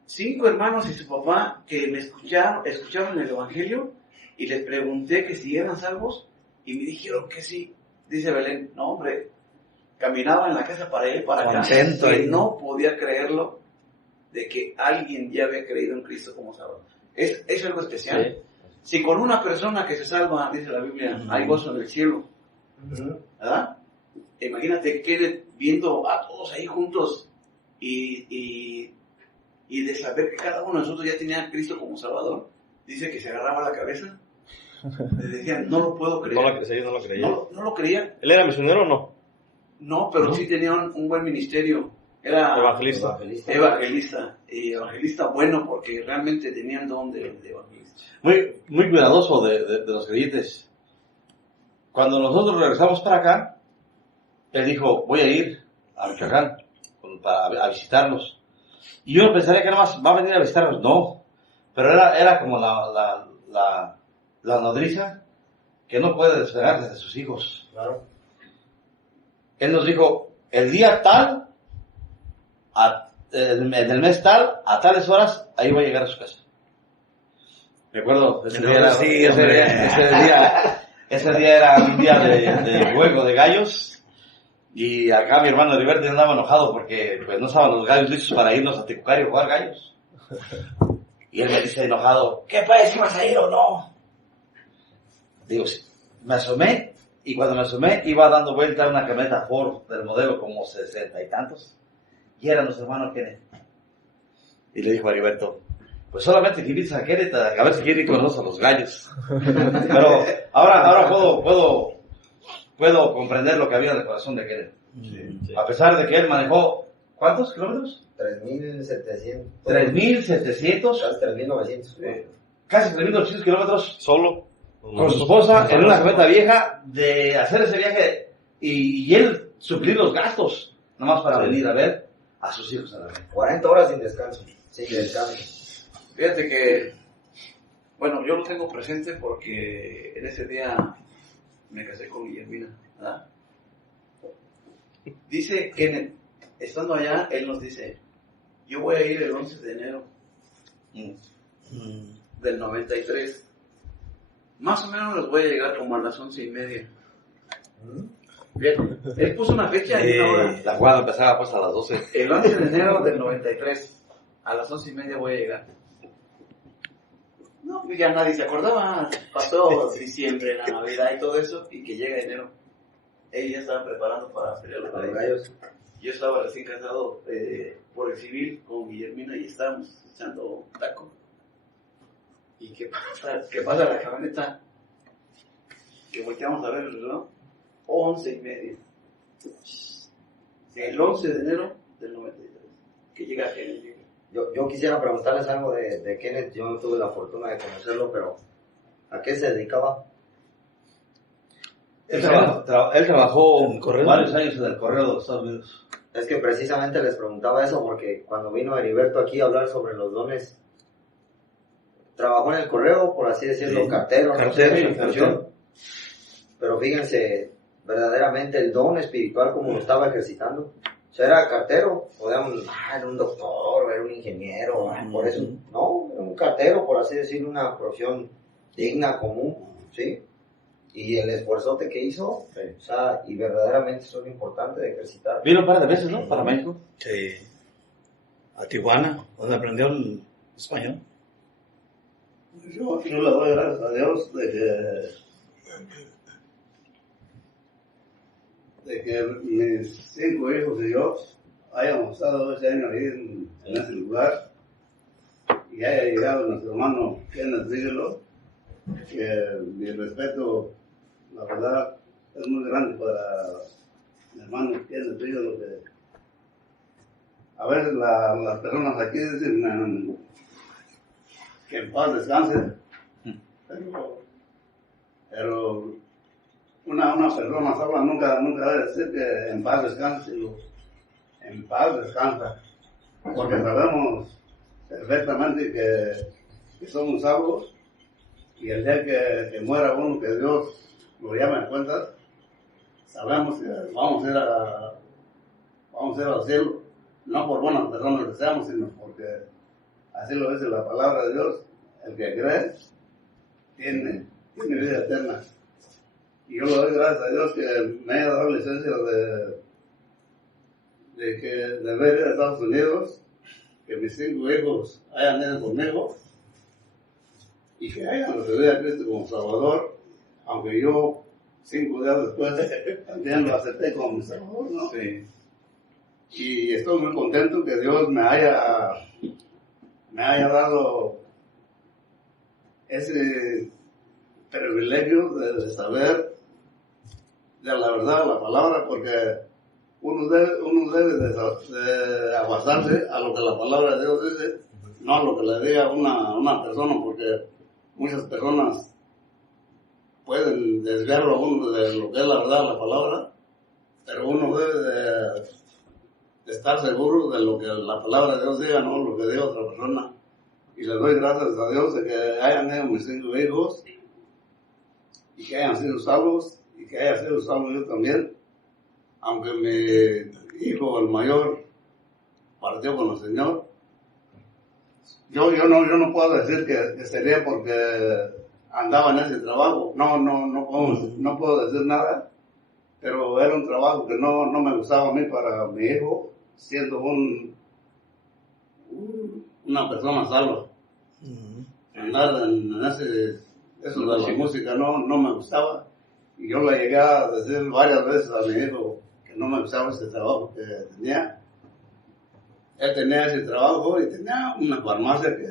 5 hermanos y su papá, que me escucharon el Evangelio, y les pregunté que si eran salvos, y me dijeron que sí. Dice Belén, no hombre, caminaba en la casa para ir para acá, contento, y no podía creerlo, de que alguien ya había creído en Cristo como Salvador. Es algo especial. Sí. Si con una persona que se salva, dice la Biblia, hay gozo en el cielo, ¿verdad? Imagínate que viendo a todos ahí juntos y de saber que cada uno de nosotros ya tenía a Cristo como Salvador, dice que se agarraba la cabeza, le decían, no lo puedo creer. No lo creía. No lo creía. ¿Él era misionero o no? No, pero sí tenía un buen ministerio. Era Evangelista. Evangelista bueno, porque realmente tenía el don de evangelista. Muy cuidadoso de los creyentes. Cuando nosotros regresamos para acá, él dijo, voy a ir a Michoacán a visitarlos. Y yo pensaría que nada más va a venir a visitarlos. No, pero era como la nodriza que no puede despegarse de sus hijos. Claro. Él nos dijo, el día tal, del mes tal, a tales horas, ahí voy a llegar a su casa. Me acuerdo, ese día era un día de juego de gallos, y acá mi hermano Heriberto andaba enojado porque pues no estaban los gallos listos para irnos a Tecucario a jugar gallos. Y él me dice enojado, ¿qué pues, si vas a ir o no? Digo, sí. Me asomé, y cuando me asomé iba dando vuelta una camioneta Ford del modelo como 60 y tantos, y eran los hermanos Kenneth. Y le dijo a Heriberto, pues solamente que invites a Kenneth a ver si quiere ir con nosotros a los gallos. Pero ahora puedo comprender lo que había en el corazón de Kenneth. Sí. A pesar de que él manejó, ¿cuántos kilómetros? 3.700. 3.700. Casi 3.900. Casi 3.800 kilómetros. Solo. Con su esposa en una camioneta vieja, de hacer ese viaje y él suplir los gastos, nada más para venir a ver a sus hijos en la vida. 40 horas sin descanso. Sin descanso. Fíjate que, bueno, yo lo tengo presente porque en ese día me casé con Guillermina, ¿verdad? Dice que estando allá, él nos dice, yo voy a ir el 11 de enero del 93. Más o menos les voy a llegar como a las 11:30. Bien, él puso una fecha y una hora. La jugada empezaba pues a las 12. El 11 de enero del 93, a las 11:30 voy a llegar. No, ya nadie se acordaba. Pasó diciembre, la Navidad y todo eso, y que llega enero. Él ya estaba preparando para pelear los gallos. Yo estaba recién casado por el civil con Guillermina y estábamos echando taco. ¿Y qué pasa la camioneta? Que volteamos a ver el reloj, 11:30. El 11 de enero del 93, que llega Kenneth. Yo quisiera preguntarles algo de Kenneth. Yo no tuve la fortuna de conocerlo, pero ¿a qué se dedicaba? Él trabajó ¿Correo? varios años en el correo de los Estados Unidos. Es que precisamente les preguntaba eso porque cuando vino Heriberto aquí a hablar sobre los dones, trabajó en el correo, por así decirlo, Sí. cartero, no sé Cartero, su función. Pero fíjense, verdaderamente el don espiritual como lo estaba ejercitando. O sea, era cartero, o era un doctor, era un ingeniero, por eso, no, era un cartero, por así decirlo, una profesión digna, común, ¿sí? Y el esfuerzote que hizo, o sea, y verdaderamente eso es lo importante de ejercitar. Vino un par de veces, ¿no? Para México. Sí. A Tijuana, donde aprendió el español. Yo le doy gracias a Dios de que mis 5 hijos y yo hayamos estado ese año ahí en ese lugar. Y y haya llegado nuestro hermano Kenneth Bigelow, que mi respeto, la verdad, es muy grande para mi hermano Kenneth Bigelow, que a veces las personas aquí dicen que en paz descanse, pero una persona sola nunca debe decir que en paz descanse, sino en paz descansa, porque sabemos perfectamente que somos salvos, y el día que muera uno, que Dios lo llame a cuentas, sabemos que vamos a ir al cielo, no por buenas personas que seamos, sino porque así lo dice la palabra de Dios: el que cree tiene vida eterna. Y yo le doy gracias a Dios que me haya dado licencia de ver a Estados Unidos, que mis 5 hijos hayan ido conmigo y que hayan recibido a Cristo como Salvador, aunque yo 5 días después también lo acepté como mi Salvador, ¿no? Sí. Y estoy muy contento que Dios me haya dado ese privilegio de saber de la verdad la palabra, porque uno debe de abasarse a lo que la palabra de Dios dice, no a lo que le diga una persona, porque muchas personas pueden desviarlo a uno de lo que es la verdad la palabra, pero uno debe de estar seguro de lo que la palabra de Dios diga, no lo que diga otra persona. Y le doy gracias a Dios de que hayan ido mis 5 hijos y que hayan sido salvos, y que haya sido salvo yo también, aunque mi hijo, el mayor, partió con el Señor. Yo no puedo decir que sería porque andaba en ese trabajo, no puedo decir nada, pero era un trabajo que no me gustaba a mí para mi hijo, siendo una persona salva. Andar en eso de la música no me gustaba, y yo le llegué a decir varias veces a mi hijo que no me gustaba ese trabajo que tenía. Él tenía ese trabajo y tenía una farmacia que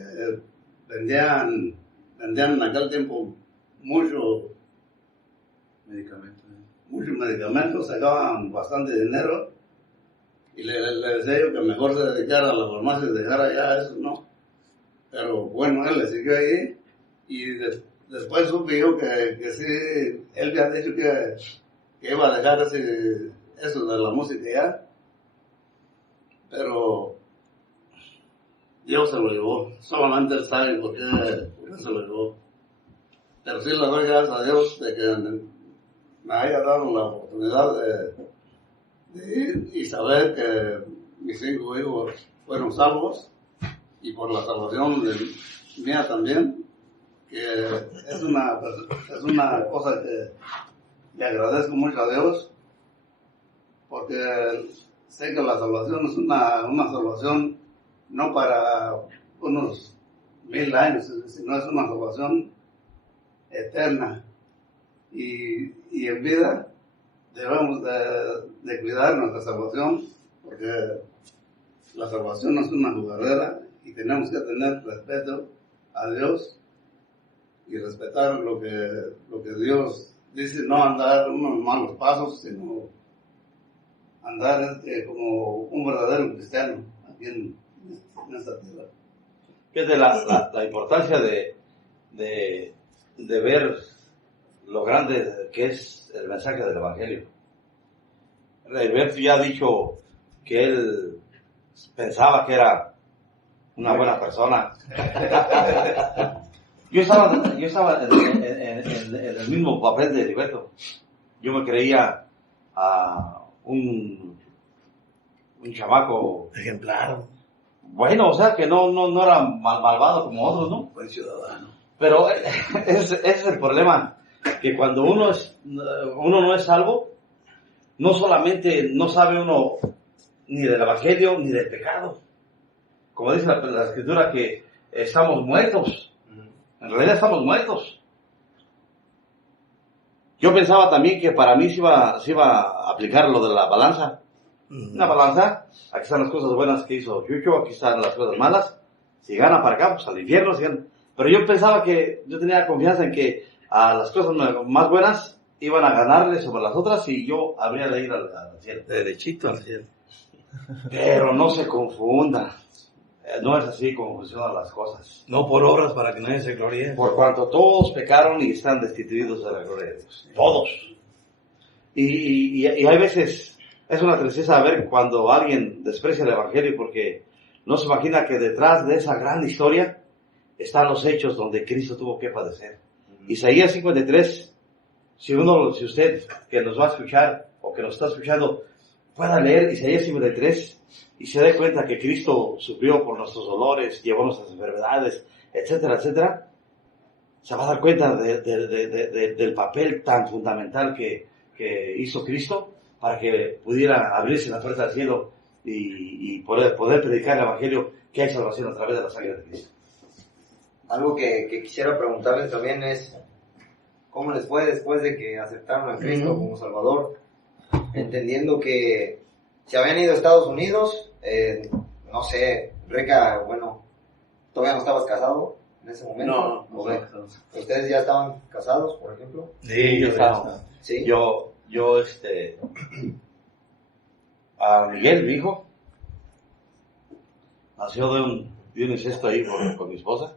vendían en aquel tiempo muchos medicamentos, sacaban bastante dinero, y le decía yo que mejor se dedicara a la farmacia y dejara ya eso, ¿no? Pero bueno, él le siguió ahí, y después supe yo que sí, él había dicho que iba a dejar eso de la música ya, pero Dios se lo llevó, solamente él sabe por qué se lo llevó. Pero sí le doy gracias a Dios de que me haya dado la oportunidad de ir y saber que mis 5 hijos fueron salvos, y por la salvación mía también, que es una cosa que le agradezco mucho a Dios, porque sé que la salvación es una salvación no para unos 1000 años, sino es una salvación eterna, y en vida debemos de cuidar nuestra salvación, porque la salvación no es una jugadera, y tenemos que tener respeto a Dios y respetar lo que Dios dice, no andar unos malos pasos, sino andar como un verdadero cristiano aquí en esta tierra. Fíjate la importancia de ver lo grande que es el mensaje del Evangelio. Alberto ya ha dicho que él pensaba que era una buena persona. Yo estaba en el mismo papel de Heriberto. Yo me creía un chamaco ejemplar. Bueno, o sea que no era malvado como otros, ¿no? Buen ciudadano. Pero ese es el problema, que cuando uno no es salvo, no solamente no sabe uno ni del Evangelio ni del pecado. Como dice la Escritura, que estamos muertos. En realidad estamos muertos. Yo pensaba también que para mí se iba a aplicar lo de la balanza. Una balanza, aquí están las cosas buenas que hizo Chucho, aquí están las cosas malas. Si gana para acá, pues al infierno. Si gana. Pero yo pensaba yo tenía confianza en que a las cosas más buenas iban a ganarle sobre las otras y yo habría de ir al cielo. Derechito al cielo. Pero no se confunda. No es así como funcionan las cosas. No por obras para que nadie se gloríe. Por cuanto todos pecaron y están destituidos de la gloria de Dios. Todos. Y hay veces, es una tristeza ver cuando alguien desprecia el Evangelio porque no se imagina que detrás de esa gran historia están los hechos donde Cristo tuvo que padecer. Isaías 53, si usted que nos va a escuchar o que nos está escuchando pueda leer Isaías 53 y se dé cuenta que Cristo sufrió por nuestros dolores, llevó nuestras enfermedades, etcétera, etcétera, se va a dar cuenta del papel tan fundamental que hizo Cristo para que pudiera abrirse la puerta del cielo y poder predicar el Evangelio, que hay salvación a través de la sangre de Cristo. Algo que quisiera preguntarles también es, ¿cómo les fue después de que aceptaron a Cristo como Salvador? Entendiendo que se habían ido a Estados Unidos, no sé, Reca, bueno, ¿todavía no estabas casado en ese momento? No, ¿Ustedes ya estaban casados, por ejemplo? Sí, yo estaba. ¿Sí? Yo, a Miguel, mi hijo, nació de un incesto ahí con mi esposa.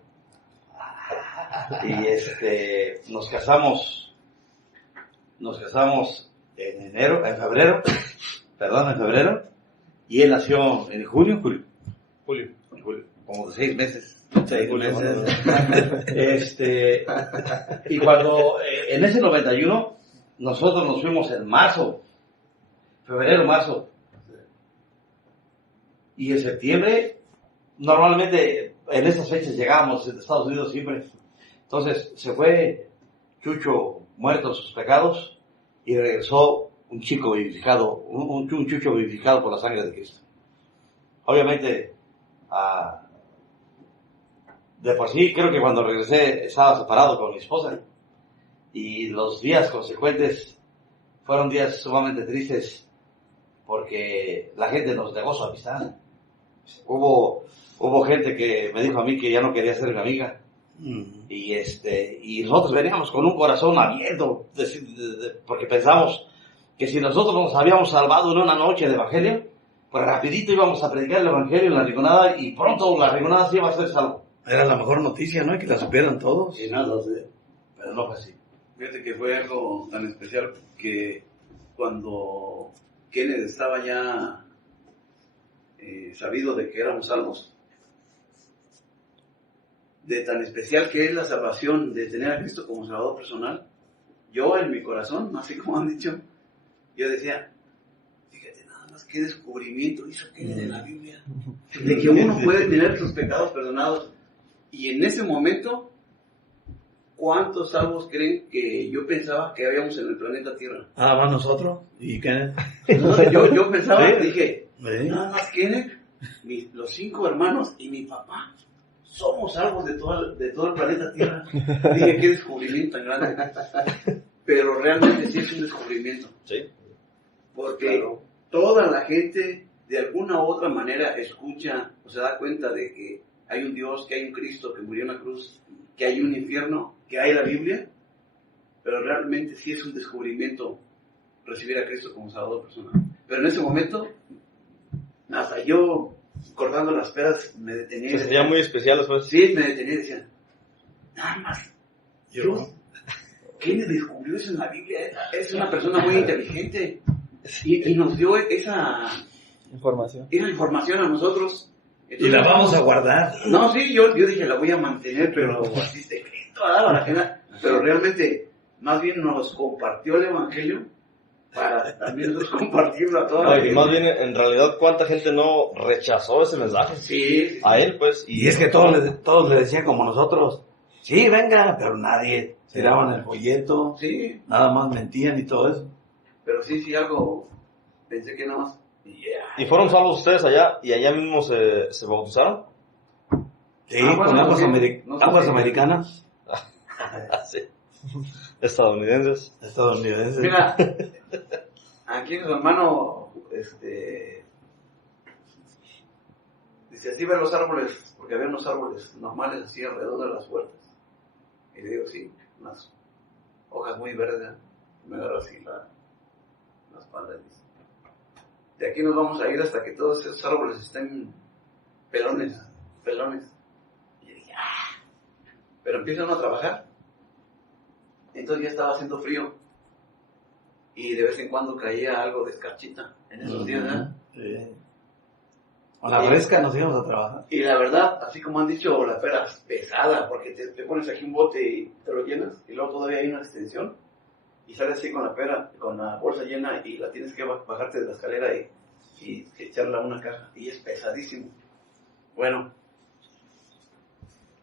Y nos casamos en febrero, y él nació en julio, como de 6 meses. 6 meses. Y cuando, en ese 91, nosotros nos fuimos en febrero, marzo. Y en septiembre, normalmente en esas fechas llegábamos de Estados Unidos siempre. Entonces se fue Chucho muerto en sus pecados y regresó un chico vivificado, un Chucho vivificado por la sangre de Cristo. Obviamente, de por sí creo que cuando regresé estaba separado con mi esposa y los días consecuentes fueron días sumamente tristes porque la gente nos negó su amistad. Hubo gente que me dijo a mí que ya no quería ser mi amiga. Y nosotros veníamos con un corazón abierto porque pensamos que si nosotros nos habíamos salvado en una noche de evangelio, pues rapidito íbamos a predicar el evangelio en la Rinconada y pronto la Rinconada sí iba a ser salvo. Era la mejor noticia, ¿no? Y que la supieran todos. Y nada, sí. Pero no fue así. Fíjate que fue algo tan especial que cuando Kenneth estaba ya sabido de que éramos salvos, de tan especial que es la salvación, de tener a Cristo como Salvador personal, yo en mi corazón, así como han dicho, yo decía, fíjate nada más qué descubrimiento hizo Kenneth en la Biblia, de que uno puede tener sus pecados perdonados. Y en ese momento, ¿cuántos salvos creen que yo pensaba que habíamos en el planeta Tierra? Nada más nosotros y Kenneth. Yo pensaba, ¿Sí? Dije, ¿Sí? nada más Kenneth, los 5 hermanos y mi papá. Somos salvos de todo el planeta Tierra. Dije, qué descubrimiento tan grande. Pero realmente sí es un descubrimiento. Sí. Porque toda la gente, de alguna u otra manera, escucha o se da cuenta de que hay un Dios, que hay un Cristo que murió en la cruz, que hay un infierno, que hay la Biblia. Pero realmente sí es un descubrimiento recibir a Cristo como Salvador personal. Pero en ese momento, hasta yo, cortando las peras, me detenía. Se sería muy especial después. Sí, me detenía y decía, nada más, Dios, ¿quién descubrió eso en la Biblia? Es una persona muy inteligente y nos dio esa información a nosotros. Entonces, y la vamos a guardar. No, sí, yo dije, la voy a mantener, pero así secreto, pero realmente, más bien nos compartió el Evangelio para también nosotros compartirlo a toda la gente. Más bien, en realidad, ¿cuánta gente no rechazó ese mensaje? Sí. A él, pues. Y es que todos le decían como nosotros, sí, venga, pero nadie tiraban el folleto, Sí, nada más mentían y todo eso. pero sí, algo, pensé que nada más. ¿Y fueron salvos ustedes allá y allá mismo se bautizaron? Sí, bueno, con aguas, sí, no sé. aguas americanas, Sí. Estadounidenses. estadounidenses. Mira, aquí su hermano, dice Dice, así ven los árboles, porque había unos árboles normales así alrededor de las puertas. Y le digo, sí, unas hojas muy verdes. Me agarró así la espalda y dice, de aquí nos vamos a ir hasta que todos esos árboles estén pelones. Y yo dije, pero empiezan a trabajar. Entonces ya estaba haciendo frío. Y de vez en cuando caía algo de escarchita en esos días, ¿verdad? Sí. A la fresca nos íbamos a trabajar. Y la verdad, así como han dicho, la pera es pesada, porque te pones aquí un bote y te lo llenas, y luego todavía hay una extensión, y sales así con la pera, con la bolsa llena, y la tienes que bajarte de la escalera y echarla a una caja, y es pesadísimo. Bueno,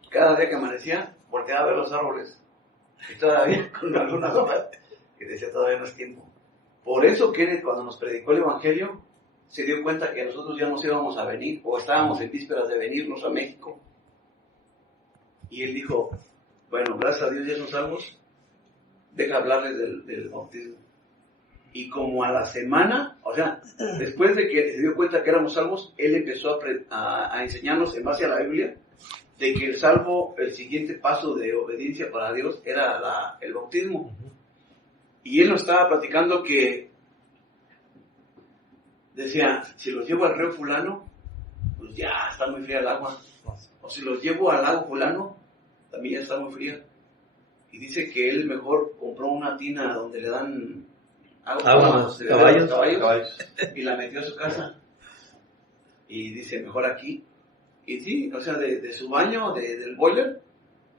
cada día que amanecía, volteaba a ver los árboles, y todavía con algunas hojas, que decía todavía no es tiempo. Por eso Kenneth, cuando nos predicó el Evangelio, se dio cuenta que nosotros ya nos íbamos a venir, o estábamos en vísperas de venirnos a México. Y él dijo, bueno, gracias a Dios ya somos salvos, deja hablarles del bautismo. Y como a la semana, o sea, después de que se dio cuenta que éramos salvos, él empezó a enseñarnos en base a la Biblia, de que el siguiente paso de obediencia para Dios era el bautismo. Y él nos estaba platicando que decía, si los llevo al río fulano, pues ya está muy fría el agua. O si los llevo al lago fulano, también ya está muy fría. Y dice que él mejor compró una tina donde le dan agua a los caballos y la metió a su casa. Y dice, mejor aquí. Y sí, o sea, de su baño, del boiler,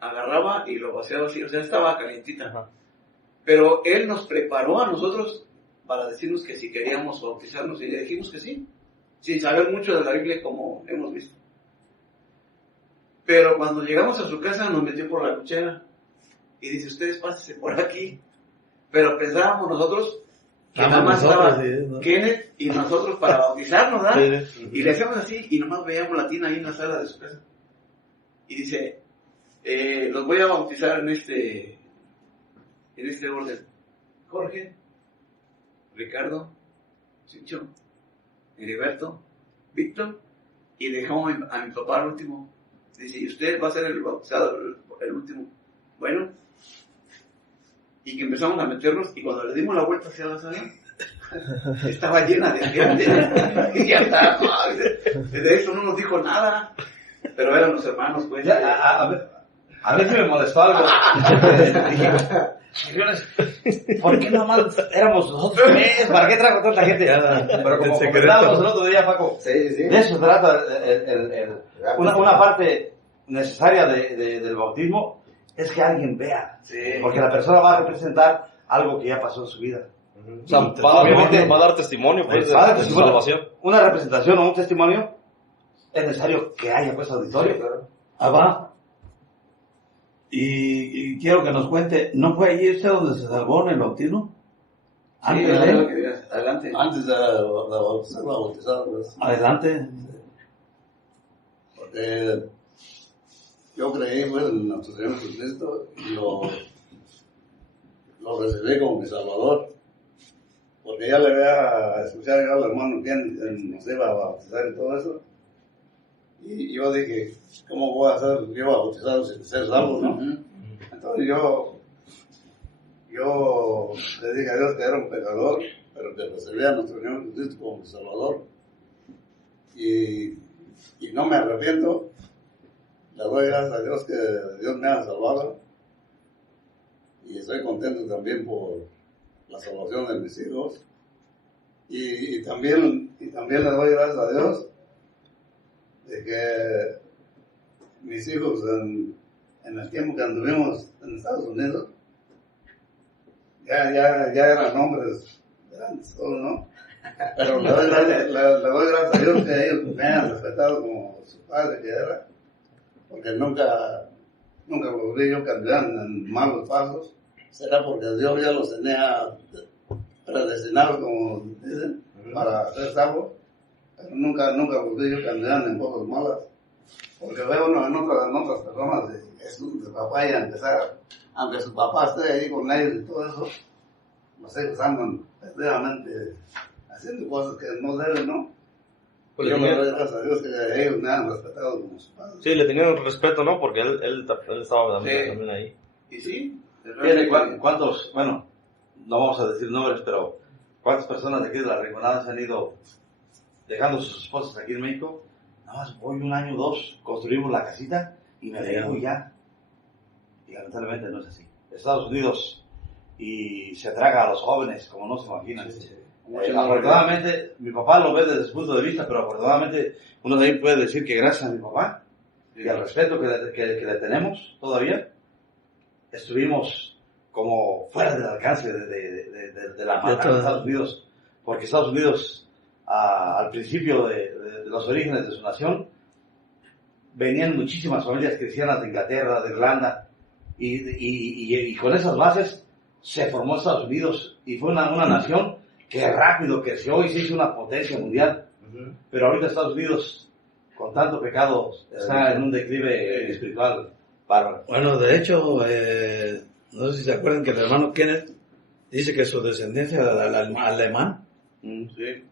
agarraba y lo vaciaba así, o sea, estaba calientita. Ajá. Pero él nos preparó a nosotros para decirnos que si queríamos bautizarnos, y le dijimos que sí, sin saber mucho de la Biblia como hemos visto. Pero cuando llegamos a su casa nos metió por la cochera y dice, ustedes pásense por aquí. Pero pensábamos nosotros que nada más estaba Kenneth y nosotros para bautizarnos, ¿verdad? Sí. Y le hacíamos así y nomás veíamos la tina ahí en la sala de su casa. Y dice, los voy a bautizar en este orden. Jorge, Ricardo, Sincho, Heriberto, Víctor, y dejamos a mi papá al último. Dice, y usted va a ser el bautizado, el último. Bueno, y que empezamos a meternos, y cuando le dimos la vuelta hacia la sala, estaba llena de gente, y ya está, de eso no nos dijo nada, pero eran los hermanos, pues. A ver si me molestó algo. ¿Por qué nomás éramos nosotros tres? ¿Para qué trajo tanta gente? Pero como comentábamos el otro día, Paco, sí. De eso trata una parte necesaria del bautismo, es que alguien vea. Sí. Porque la persona va a representar algo que ya pasó en su vida. O sea, va a dar testimonio, pues, de su salvación. Una representación o un testimonio es necesario que haya, pues, auditorio. Sí, claro. Va. Y quiero que nos cuente, ¿no fue allí usted donde se salvó en el bautismo? Sí, adelante. Antes de ser bautizado, pues. Adelante. Porque yo creí, pues, en nuestro Señor Jesucristo y lo recibí como mi Salvador. Porque ya le había escuchado yo al hermano quien nos iba a bautizar y todo eso. Y yo dije, ¿cómo voy a ser yo bautizado sin ser salvo, no? Entonces yo le dije a Dios que era un pecador, pero que recibía a nuestro Señor Jesucristo como mi Salvador. Y no me arrepiento. Le doy gracias a Dios que Dios me ha salvado. Y estoy contento también por la salvación de mis hijos. Y también le doy gracias a Dios de que mis hijos en el tiempo que anduvimos en Estados Unidos ya eran hombres grandes todos, ¿no? Pero le doy gracias a Dios que ellos me hayan respetado como su padre que era, porque nunca volví yo a cambiar en malos pasos. Será porque Dios ya los tenía predestinados, como dicen, para ser salvos. Pero nunca volví yo a cambiar en cosas malas. Porque veo uno en otras personas de su papá y a empezar, aunque su papá esté ahí con ellos y todo eso, los hijos andan efectivamente haciendo cosas que no deben, ¿no? Pues yo le doy gracias a Dios que ellos me han respetado como sus padres. Sí, le tenían respeto, ¿no? Porque él estaba también ahí. Y sí. Fíjate cuántos, bueno, no vamos a decir nombres, pero cuántas personas de aquí de la Rinconada se han ido dejando sus esposas aquí en México. Nada más voy 1 año, 2, construimos la casita y me dejo ya. Y lamentablemente no es así. Estados Unidos y se traga a los jóvenes como no se imaginan. Afortunadamente, mi papá lo ve desde su punto de vista, pero afortunadamente uno también puede decir que gracias a mi papá y al respeto que le tenemos todavía, estuvimos como fuera del alcance de la mano de Estados Unidos, porque Estados Unidos al principio de los orígenes de su nación venían muchísimas familias cristianas de Inglaterra, de Irlanda, y con esas bases se formó Estados Unidos y fue una nación que rápido creció y se hizo una potencia mundial. Pero ahorita Estados Unidos, con tanto pecado, está en un declive espiritual bárbaro. Bueno, de hecho, no sé si se acuerdan que el hermano Kenneth dice que su descendencia alemán,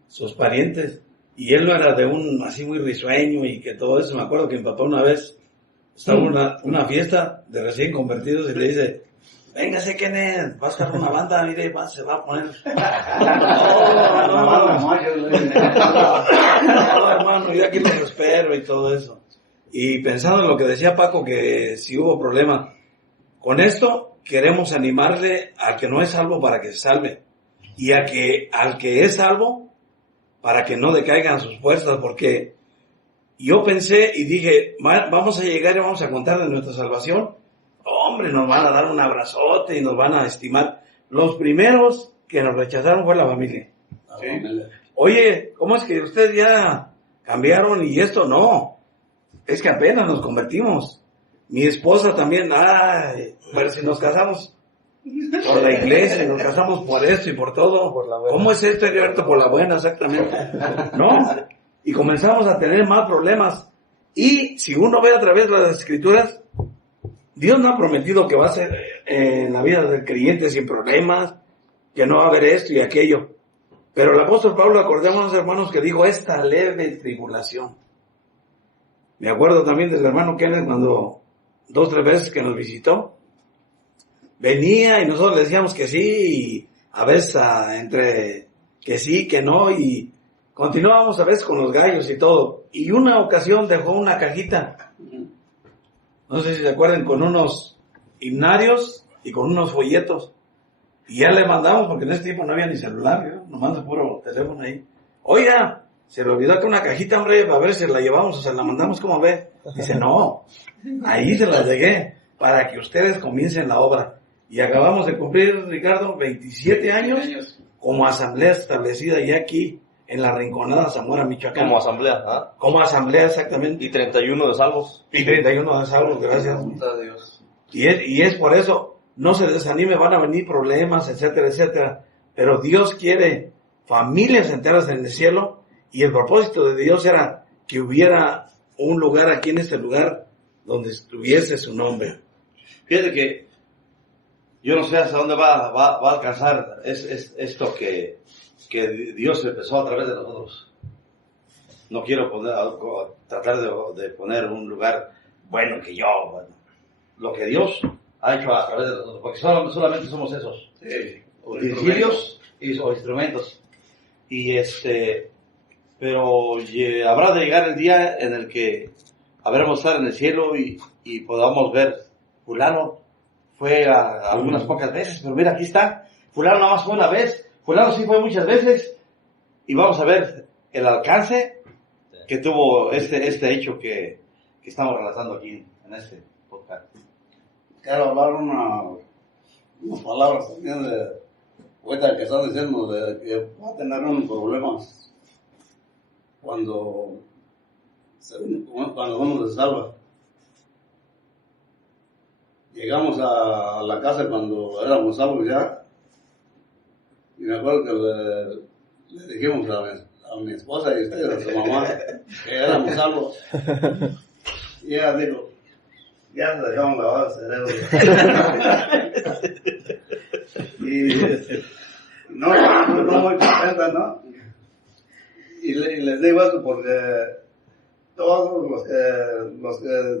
sus parientes, y él no era de un así muy risueño y que todo eso. Me acuerdo que mi papá una vez estaba en una fiesta de recién convertidos y le dice: véngase, Kenneth, va a estar una banda, mire, se va a poner. No, hermano, yo aquí los espero y todo eso. Y pensando en lo que decía Paco, que si hubo problema, con esto queremos animarle al que no es salvo para que se salve. Y al que es salvo, para que no decaigan sus fuerzas, porque yo pensé y dije, vamos a llegar y vamos a contar de nuestra salvación. Hombre, nos van a dar un abrazote y nos van a estimar. Los primeros que nos rechazaron fue la familia. ¿Sí? Oye, ¿cómo es que ustedes ya cambiaron y esto? No, es que apenas nos convertimos. Mi esposa también, pero si nos casamos por la iglesia, nos casamos por esto y por todo. Por la buena. ¿Cómo es esto, Heriberto? Por la buena, exactamente. ¿No? Y comenzamos a tener más problemas. Y si uno ve a través de las escrituras, Dios no ha prometido que va a ser en la vida del creyente sin problemas, que no va a haber esto y aquello. Pero el apóstol Pablo, acordémonos, hermanos, que dijo esta leve tribulación. Me acuerdo también del hermano Kenneth cuando 2 o 3 veces que nos visitó, venía y nosotros le decíamos que sí, y a veces entre que sí, que no, y continuábamos a veces con los gallos y todo. Y una ocasión dejó una cajita, no sé si se acuerdan, con unos himnarios y con unos folletos. Y ya le mandamos, porque en ese tiempo no había ni celular, nos manda puro teléfono ahí. Oiga, se le olvidó que una cajita, hombre, a ver si la llevamos o se la mandamos, ¿cómo ve? Dice, no, ahí se la llegué para que ustedes comiencen la obra. Y acabamos de cumplir, Ricardo, 27 años como asamblea establecida ya aquí en la Rinconada, Zamora, Michoacán. Como asamblea, ¿ah? Como asamblea, exactamente. Y 31 de salvos. Y 31 de salvos, gracias. Dios. Y es por eso, no se desanime, van a venir problemas, etcétera, etcétera. Pero Dios quiere familias enteras en el cielo, y el propósito de Dios era que hubiera un lugar aquí en este lugar donde estuviese su nombre. Fíjate que yo no sé hasta dónde va a alcanzar esto que Dios empezó a través de nosotros. No quiero tratar de poner un lugar bueno que yo, bueno, lo que Dios ha hecho a través de nosotros, porque solamente somos esos utensilios o instrumentos. Y pero habrá de llegar el día en el que habremos estar en el cielo y podamos ver, fulano fue a algunas pocas veces, pero mira, aquí está, fulano nada más fue una vez, fulano sí fue muchas veces, y vamos a ver el alcance que tuvo este hecho que estamos relatando aquí en este podcast. Quiero hablar unas palabras también ahorita que están diciendo de que va a tener unos problemas cuando uno se salva. Llegamos a la casa cuando éramos salvos ya, y me acuerdo que le dijimos a mi esposa y a su mamá que éramos salvos, y ella dijo, ya nos dejamos lavar el cerebro. Y no muy contenta, ¿no? y les digo esto porque todos los que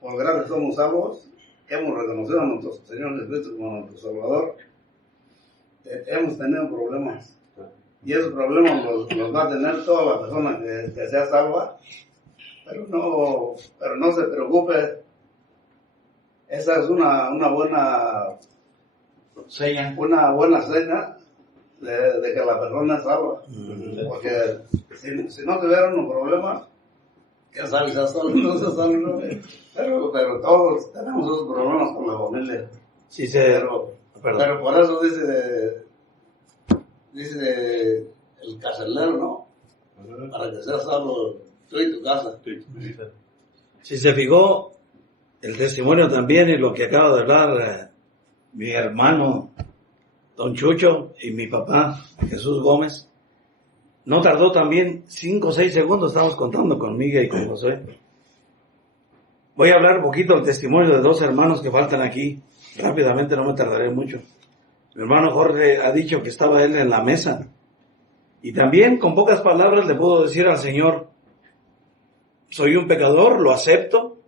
por grandes somos salvos, hemos reconocido a nuestro Señor Jesucristo como nuestro Salvador, hemos tenido problemas. Y esos problemas los va a tener toda la persona que sea salva, pero no se preocupe. Esa es una buena seña. Una buena seña de que la persona es salva. Porque si no tuvieran un problema, que sabe, ya solo, no se sabe, ¿no? Pero todos tenemos esos problemas con la familia. Sí, pero por eso dice el carcelero, ¿no? Para que seas salvo tú y tu casa. Si se fijó el testimonio también y lo que acaba de hablar mi hermano Don Chucho y mi papá Jesús Gómez, no tardó también 5 o 6 segundos, estamos contando con Miguel y con José. Voy a hablar un poquito del testimonio de 2 hermanos que faltan aquí, rápidamente, no me tardaré mucho. Mi hermano Jorge ha dicho que estaba él en la mesa, y también con pocas palabras le puedo decir al Señor, soy un pecador, lo acepto,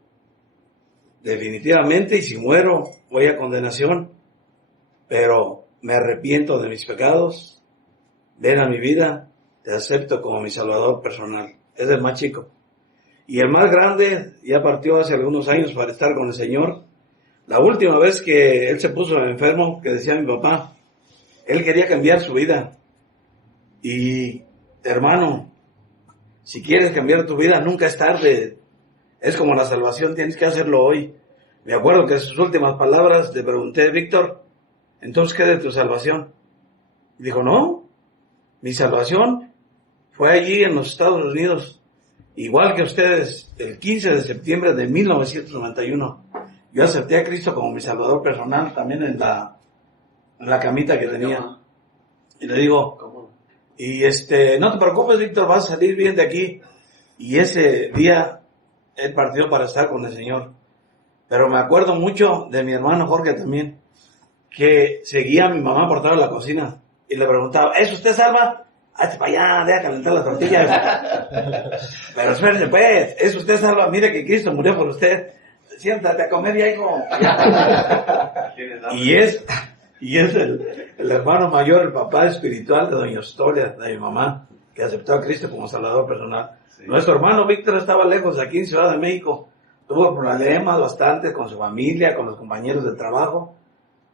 definitivamente, y si muero voy a condenación, pero me arrepiento de mis pecados, ven a mi vida, te acepto como mi salvador personal. Es el más chico. Y el más grande ya partió hace algunos años para estar con el Señor. La última vez que él se puso enfermo, que decía mi papá, él quería cambiar su vida. Y hermano, si quieres cambiar tu vida, nunca es tarde. Es como la salvación, tienes que hacerlo hoy. Me acuerdo que en sus últimas palabras le pregunté, Víctor, entonces, ¿qué de tu salvación? Y dijo, no, mi salvación fue allí en los Estados Unidos, igual que ustedes, el 15 de septiembre de 1991. Yo acepté a Cristo como mi salvador personal, también en la camita que tenía. Y le digo, y no te preocupes, Víctor, vas a salir bien de aquí. Y ese día, él partió para estar con el Señor. Pero me acuerdo mucho de mi hermano Jorge también, que seguía a mi mamá por toda la cocina y le preguntaba, ¿es usted salva? Hazte para allá, deja calentar las tortillas. Pero espérese pues, ¿es usted salva? Mire que Cristo murió por usted. Siéntate a comer ya, hijo. y es el hermano mayor, el papá espiritual de doña Historia, de mi mamá, que aceptó a Cristo como salvador personal. Sí. Nuestro hermano Víctor estaba lejos, aquí en Ciudad de México. Tuvo problemas bastante con su familia, con los compañeros del trabajo.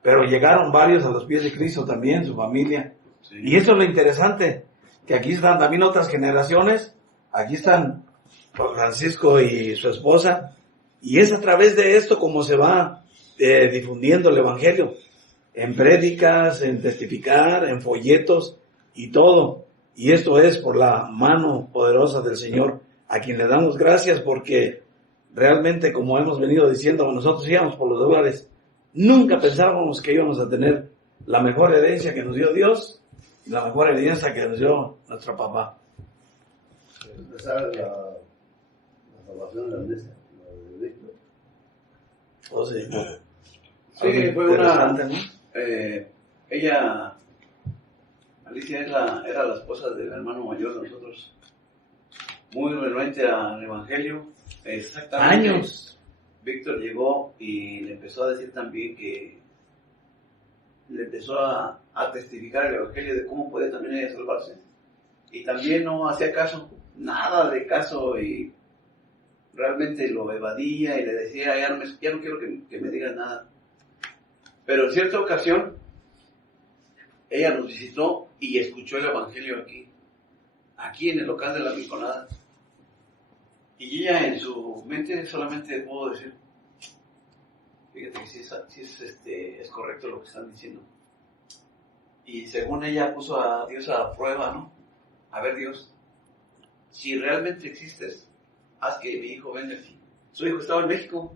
Pero llegaron varios a los pies de Cristo también, su familia. Sí. Y eso es lo interesante, que aquí están también otras generaciones. Aquí están Francisco y su esposa. Y es a través de esto como se va difundiendo el Evangelio. En prédicas, en testificar, en folletos y todo. Y esto es por la mano poderosa del Señor, a quien le damos gracias porque realmente, como hemos venido diciendo, nosotros íbamos por los lugares. Nunca pensábamos que íbamos a tener la mejor herencia que nos dio Dios y la mejor herencia que nos dio nuestro papá. Esa es la salvación de la iglesia, la de Víctor. Oh, sí. Sí, fue una... ¿no? Ella, Alicia, era la esposa del hermano mayor de nosotros. Muy renuente al Evangelio. Exactamente. Años. Víctor llegó y le empezó a decir también que le empezó a testificar el Evangelio de cómo podía también ella salvarse. Y también no hacía caso, nada de caso, y realmente lo evadía y le decía, ya no quiero que me digas nada. Pero en cierta ocasión, ella nos visitó y escuchó el Evangelio aquí en el local de la Rinconada. Y ella en su mente solamente pudo decir, fíjate que sí es correcto lo que están diciendo. Y según ella puso a Dios a prueba, ¿no? A ver, Dios, si realmente existes, haz que mi hijo venga aquí. Su hijo estaba en México.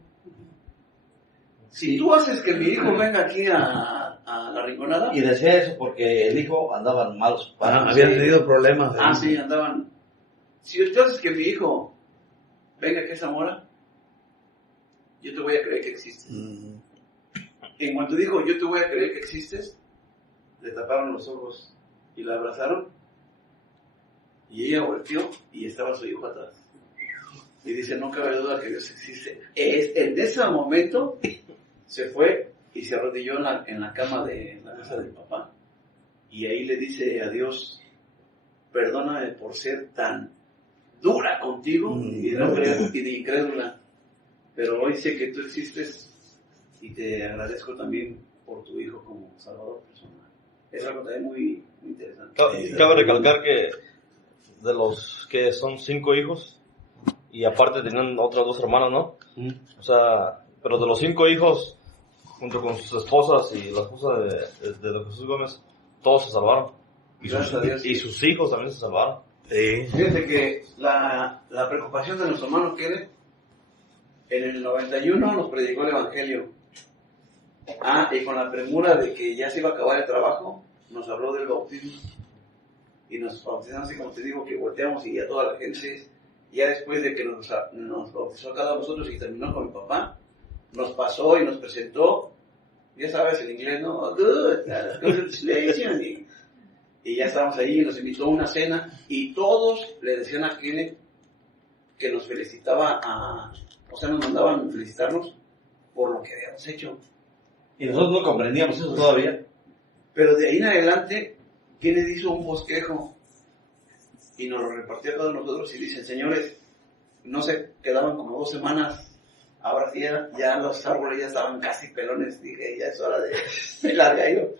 Si tú haces que mi hijo venga aquí a la Rinconada. Y decía eso porque el hijo andaba en malos padres. Habían tenido problemas. Sí, andaban. Si tú haces que mi hijo venga aquí a Zamora, yo te voy a creer que existes. En cuanto dijo, yo te voy a creer que existes, le taparon los ojos y la abrazaron. Y ella volteó y estaba su hijo atrás. Y dice, no cabe duda que Dios existe. En ese momento se fue y se arrodilló en la cama de la casa del papá. Y ahí le dice a Dios, perdóname por ser tan dura contigo y de incrédula. Pero hoy sé que tú existes y te agradezco también por tu hijo como salvador personal. Es algo también muy interesante. Cabe recalcar que de los que son 5 hijos, y aparte tenían otras 2 hermanas, ¿no? O sea, pero de los 5 hijos, junto con sus esposas y la esposa de don Jesús Gómez, todos se salvaron. Y sus hijos también se salvaron. Sí. Fíjate que la preocupación de nuestro hermano Kenneth, en el 91 nos predicó el Evangelio. Y con la premura de que ya se iba a acabar el trabajo, nos habló del bautismo. Y nos bautizamos, así como te digo, que volteamos y ya toda la gente, ya después de que nos bautizó cada uno de nosotros y terminó con mi papá, nos pasó y nos presentó, ya sabes el inglés, ¿no? Congratulations. Y ya estábamos ahí y nos invitó a una cena y todos le decían a Kenneth que nos felicitaba nos mandaban felicitarnos por lo que habíamos hecho. Y nosotros no comprendíamos eso todavía. Pero de ahí en adelante, Kenneth hizo un bosquejo y nos lo repartió a todos nosotros y dicen, señores, no se quedaban como 2 semanas, ahora sí ya los árboles ya estaban casi pelones, dije, ya es hora de pelar gallo.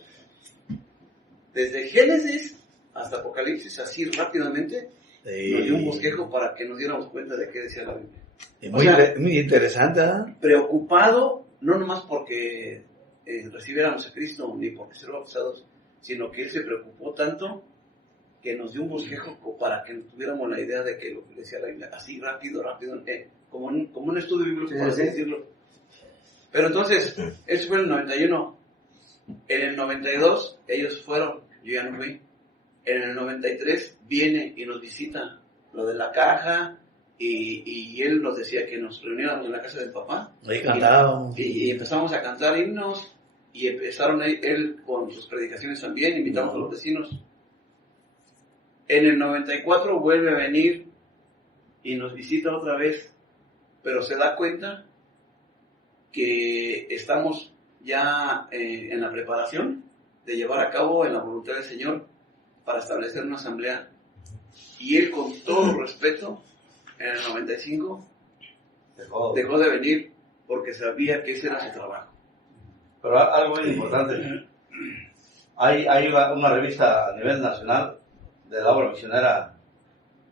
Desde Génesis hasta Apocalipsis, así rápidamente, nos dio un bosquejo para que nos diéramos cuenta de qué decía la Biblia. Muy interesante, ¿eh? Preocupado, no nomás porque recibiéramos a Cristo, ni porque ser bautizados, sino que Él se preocupó tanto que nos dio un bosquejo para que tuviéramos la idea de que lo que decía la Biblia, así rápido, como un estudio bíblico, por así decirlo. Pero entonces, eso fue en el 91. En el 92, ellos fueron, yo ya no fui. En el 93, viene y nos visita lo de la caja, y él nos decía que nos reuniéramos en la casa del papá. Ahí cantábamos. Y empezamos a cantar himnos, y empezaron él con sus predicaciones también, invitamos a los vecinos. En el 94 vuelve a venir y nos visita otra vez, pero se da cuenta que estamos ya en la preparación de llevar a cabo en la voluntad del Señor para establecer una asamblea. Y él, con todo respeto, en el 95 dejó de venir porque sabía que ese era su trabajo. Pero algo muy importante, hay una revista a nivel nacional de la obra misionera,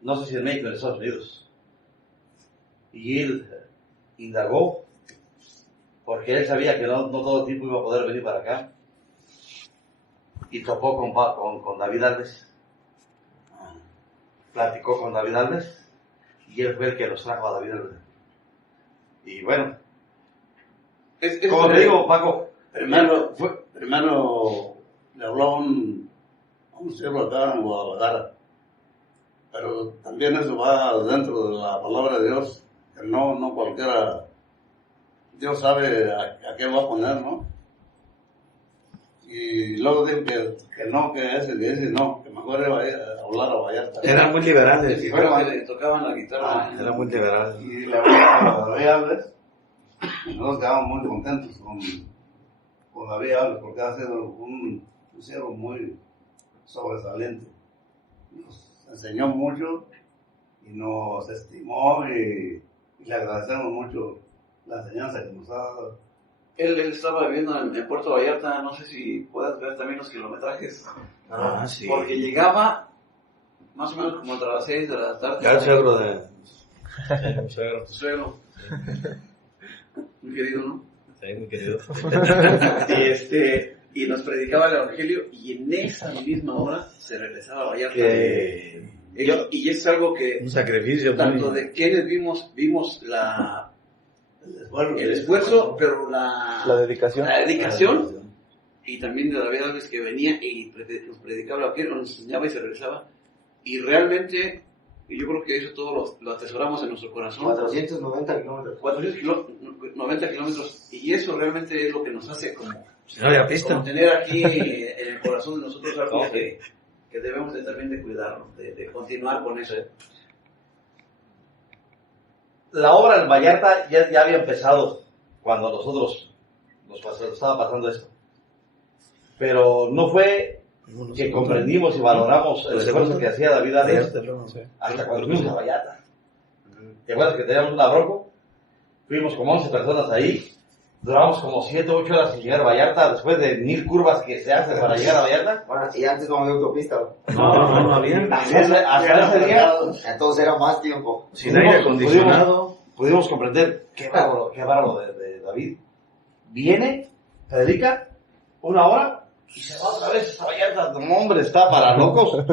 no sé si en México o en Estados Unidos, y él indagó porque él sabía que no todo el tiempo iba a poder venir para acá, y topó con David Alves, platicó con David Alves, y él fue el que los trajo a David Alves. Y bueno, como te digo, Paco, primero le habló a un siervo acá en Guadalajara, pero también eso va dentro de la palabra de Dios, que no cualquiera, Dios sabe a qué va a poner, ¿no? Y luego dijo que no, que ese no, que mejor iba a hablar a Vallarta. Eran muy liberales. Y bueno, le tocaban la guitarra. Eran muy liberales. Y le hablaba a David Alves, y nosotros quedamos muy contentos con David Alves, porque ha sido un siervo muy sobresaliente. Nos enseñó mucho y nos estimó, y le agradecemos mucho la enseñanza que nos ha dado. Él estaba viviendo en Puerto Vallarta, no sé si puedas ver también los kilometrajes. Sí. Porque llegaba más o menos como entre las 6 de la tarde. Ya el suegro de... Tu suegro. Muy querido, ¿no? Sí, muy querido. Y nos predicaba el Evangelio, y en esa misma hora se regresaba a Vallarta. Y es algo que... Un sacrificio. Tanto de quienes vimos el esfuerzo, pero la dedicación, y también de David Alves, que venía y nos predicaba, nos enseñaba y se regresaba, y realmente yo creo que eso todo lo atesoramos en nuestro corazón. 490 kilómetros. 490 kilómetros, y eso realmente es lo que nos hace como Si no había pista. tener aquí en el corazón de nosotros algo que debemos también de cuidarlo, de continuar con eso. La obra en Vallarta ya había empezado cuando nosotros nos estaba pasando esto. Pero no fue que comprendimos y valoramos el esfuerzo que hacía David Arias hasta cuando fuimos a Vallarta. ¿Te acuerdas que teníamos una Bronco? Fuimos como 11 personas ahí. Duramos como 7 o 8 horas sin llegar a Vallarta después de 1000 curvas que se hacen para llegar a Vallarta. Bueno, y antes no había autopista. No había. Hasta ese día, Entonces era más tiempo. Sin aire acondicionado. Pudimos comprender qué bárbaro de David. Viene, predica 1 hora y se va otra vez a Vallarta. Como hombre, está para locos.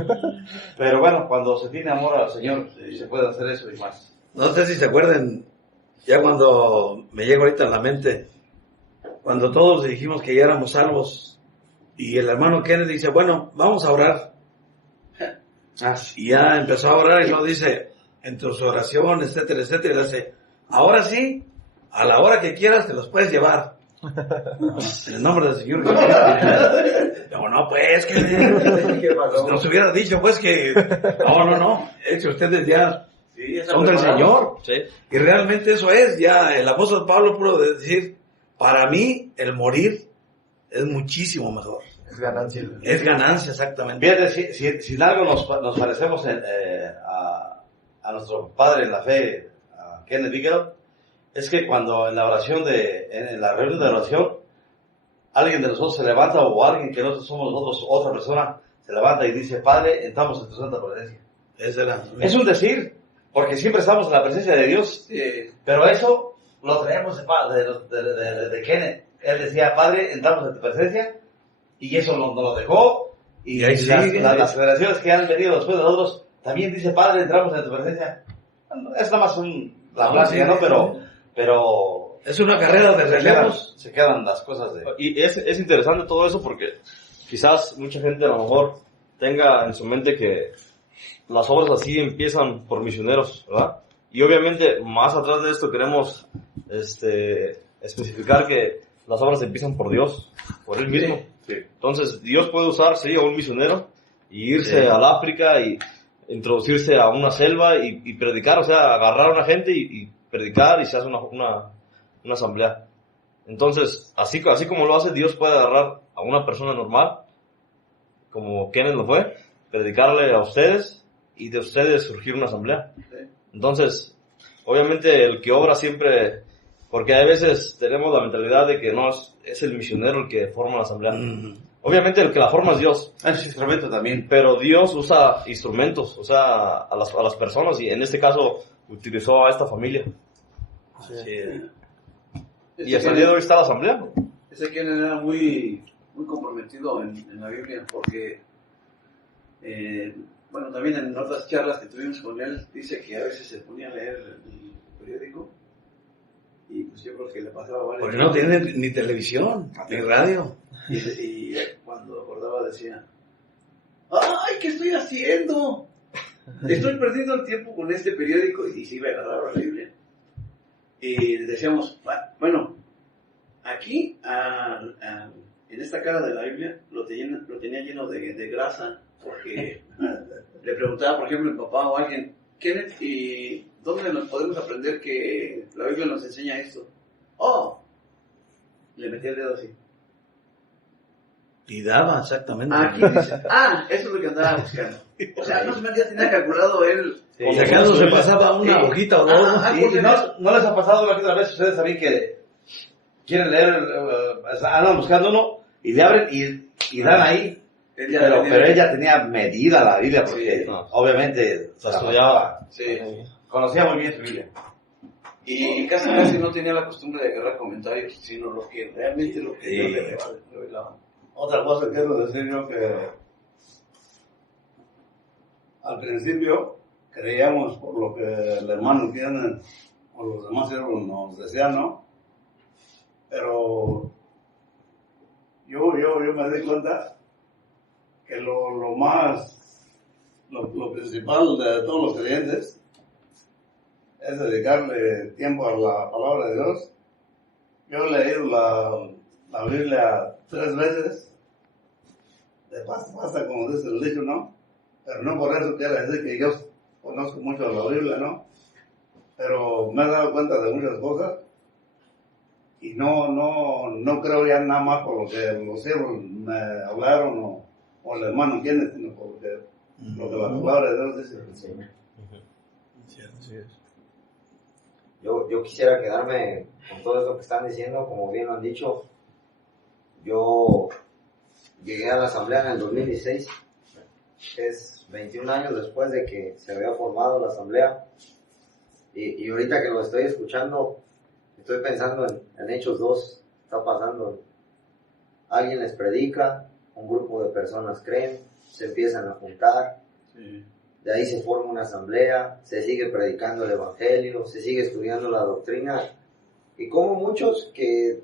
Pero bueno, cuando se tiene amor al Señor, se puede hacer eso y más. No sé si se acuerdan, ya cuando me llega ahorita a la mente, cuando todos dijimos que ya éramos salvos, y el hermano Kenneth dice, bueno, vamos a orar. Y ya empezó a orar y luego dice, en tus oraciones, etcétera, etcétera, y dice, ahora sí, a la hora que quieras te los puedes llevar. En el nombre del Señor. No, pues, que nos hubiera dicho, pues, que no, es que ustedes ya son del Señor. Sí. Y realmente eso es, ya el apóstol Pablo pudo decir, para mí el morir es muchísimo mejor. Es ganancia. Es ganancia, exactamente. Fíjate, si en algo nos parecemos a nuestro padre en la fe, a Kenneth Bigel, es que cuando en la oración en la reunión de oración, alguien de nosotros se levanta o alguien que no somos nosotros, otra persona, se levanta y dice, Padre, entramos en tu santa presencia. Es un decir, porque siempre estamos en la presencia de Dios, pero eso lo traemos de Kenneth. Él decía, Padre, entramos en tu presencia, y eso nos lo dejó, y ahí las generaciones que han venido después de nosotros, también dice, Padre, entramos en tu presencia. Es nada más la plática, ¿no? Pero es una carrera de relevos. Se quedan las cosas de... Y es interesante todo eso porque quizás mucha gente a lo mejor tenga en su mente que las obras así empiezan por misioneros, ¿verdad? Y obviamente más atrás de esto queremos especificar que las obras empiezan por Dios, por Él mismo. Sí. Entonces Dios puede usar, sí, a un misionero y irse al África y introducirse a una selva y predicar, o sea, agarrar a una gente y predicar y se hace una asamblea. Entonces, así como lo hace, Dios puede agarrar a una persona normal, como Kenneth lo fue, predicarle a ustedes y de ustedes surgir una asamblea. Entonces, obviamente el que obra siempre, porque a veces tenemos la mentalidad de que no es el misionero el que forma la asamblea. Obviamente el que la forma es Dios. Es instrumento también. Pero Dios usa instrumentos, o sea, a las personas, y en este caso utilizó a esta familia. Y hasta el día de hoy está la asamblea. Ese Kenneth era muy comprometido en la Biblia, porque bueno, también en otras charlas que tuvimos con él, dice que a veces se ponía a leer el periódico y pues yo creo que le pasaba varias porque no tiene ni televisión, ni radio. Y cuando acordaba decía, ¡ay, qué estoy haciendo! Estoy perdiendo el tiempo con este periódico. Y sí, me agarraba la Biblia. Y decíamos, bueno, aquí, en esta cara de la Biblia, lo tenía lleno de grasa, porque le preguntaba, por ejemplo, mi papá o alguien, Kenneth, ¿y dónde nos podemos aprender que la Biblia nos enseña esto? Le metí el dedo así. Y daba, exactamente. Aquí dice, eso es lo que andaba buscando. O sea, no se me tenía calculado él. Sí, y acaso se pasaba una hojita o dos. Y no les ha pasado una que otra vez, ustedes saben que quieren leer, andan buscando uno y le abren y dan ahí. Pero ella tenía medida la Biblia porque obviamente se estudiaba. Conocía muy bien su Biblia. Y casi no tenía la costumbre de agarrar comentarios, sino lo que realmente lo que Dios le revelaba. Otra cosa que quiero decir yo que al principio creíamos por lo que el hermano tiene o los demás siervos nos decían, ¿no? Pero yo me di cuenta que lo principal de todos los creyentes es dedicarle tiempo a la palabra de Dios. Yo he leído la Biblia 3 veces pasta, como dice el dicho, ¿no? Pero no por eso quiere decir que yo conozco mucho de la Biblia, ¿no? Pero me he dado cuenta de muchas cosas y no creo ya nada más por lo que los siervos me hablaron o el hermano quiere, sino por lo que la palabra de Dios dice. Así es. Yo quisiera quedarme con todo esto que están diciendo, como bien lo han dicho. Yo llegué a la asamblea en el 2016, es 21 años después de que se había formado la asamblea, y ahorita que lo estoy escuchando, estoy pensando en Hechos 2, está pasando, alguien les predica, un grupo de personas creen, se empiezan a juntar, de ahí se forma una asamblea, se sigue predicando el evangelio, se sigue estudiando la doctrina, y como muchos que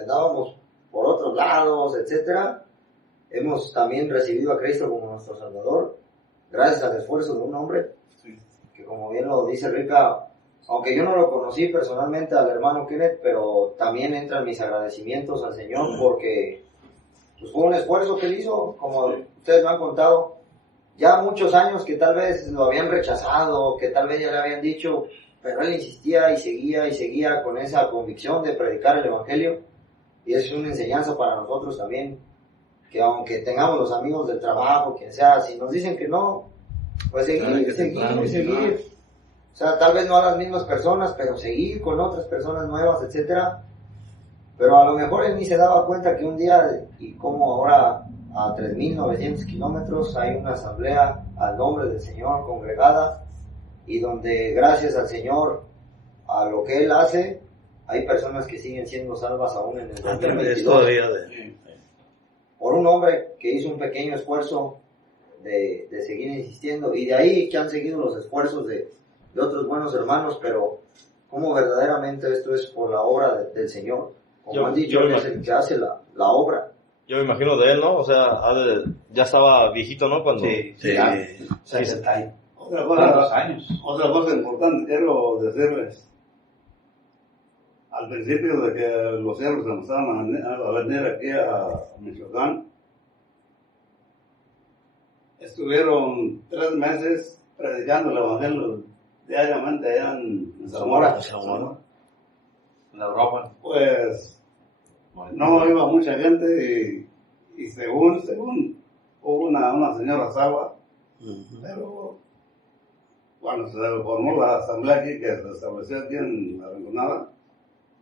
andábamos por otros lados, etcétera, hemos también recibido a Cristo como nuestro Salvador, gracias al esfuerzo de un hombre, que como bien lo dice Rica, aunque yo no lo conocí personalmente al hermano Kenneth, pero también entran mis agradecimientos al Señor, porque pues, fue un esfuerzo que él hizo, como ustedes me han contado, ya muchos años que tal vez lo habían rechazado, que tal vez ya le habían dicho, pero él insistía y seguía con esa convicción de predicar el Evangelio, y es una enseñanza para nosotros también, que aunque tengamos los amigos del trabajo, quien sea, si nos dicen que no, pues seguir. O sea, tal vez no a las mismas personas, pero seguir con otras personas nuevas, etcétera. Pero a lo mejor él ni se daba cuenta que un día, y como ahora a 3.900 kilómetros, hay una asamblea al nombre del Señor congregada, y donde gracias al Señor, a lo que Él hace, hay personas que siguen siendo salvas aún en el 2022. Por un hombre que hizo un pequeño esfuerzo de seguir insistiendo, y de ahí que han seguido los esfuerzos de otros buenos hermanos, pero como verdaderamente esto es por la obra del Señor. Como han dicho, él es el que hace la obra. Yo me imagino de él, ¿no? O sea, ya estaba viejito, ¿no? Cuando... Sí. Otra cosa importante quiero decirles. Al principio de que los siervos empezaban a venir aquí a Michoacán, estuvieron 3 meses predicando el Evangelio diariamente allá en Zamora. En Europa. Pues no iba mucha gente y según hubo una señora salva, pero cuando se formó la asamblea aquí, que se estableció aquí en La Rinconada,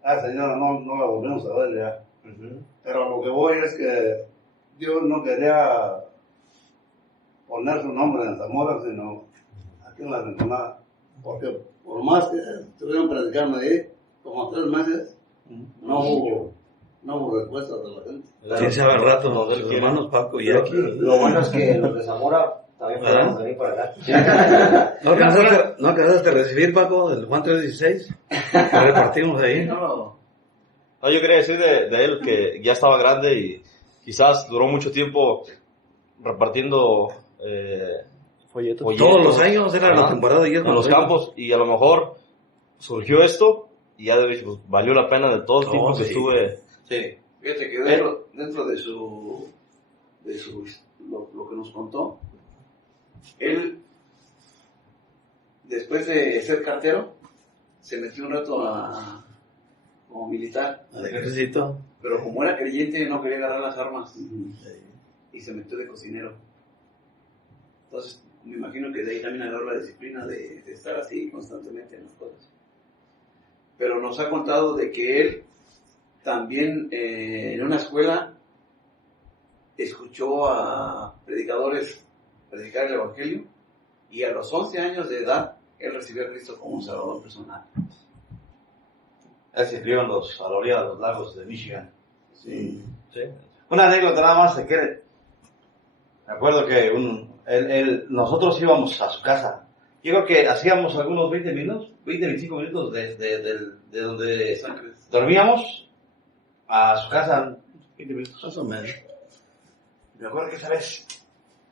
a la señora no la volvimos a ver ya. Pero a lo que voy es que Dios no quería poner su nombre en Zamora, sino aquí en La Rinconada. Porque por más que estuvieron predicando ahí, como 3 meses, no hubo respuesta de la gente. ¿Quién sabe al rato los hermanos Paco y aquí? Lo bueno es que los de Zamora también podemos venir para acá. ¿No alcanzaste a recibir, Paco, del Juan 3:16? Repartimos ahí. No, yo quería decir de él que ya estaba grande y quizás duró mucho tiempo repartiendo folletos. Todos los años era la temporada y en los campos, y a lo mejor surgió esto y ya de hecho valió la pena de todo el tiempo que estuve. Sí, fíjate que dentro de lo que nos contó, él, después de ser cartero, se metió un rato como militar. Al ejército. Pero como era creyente, no quería agarrar las armas. Y se metió de cocinero. Entonces, me imagino que de ahí también agarró la disciplina de estar así constantemente en las cosas. Pero nos ha contado de que él también en una escuela escuchó a predicadores predicar el Evangelio, y a los 11 años de edad él recibió a Cristo como un salvador personal. Él se crió a la orilla de los lagos de Michigan. Sí. Una anécdota nada más de que me acuerdo que nosotros íbamos a su casa. Yo creo que hacíamos algunos 25 minutos de donde dormíamos a su casa. 20 minutos más o menos. Me acuerdo que esa vez,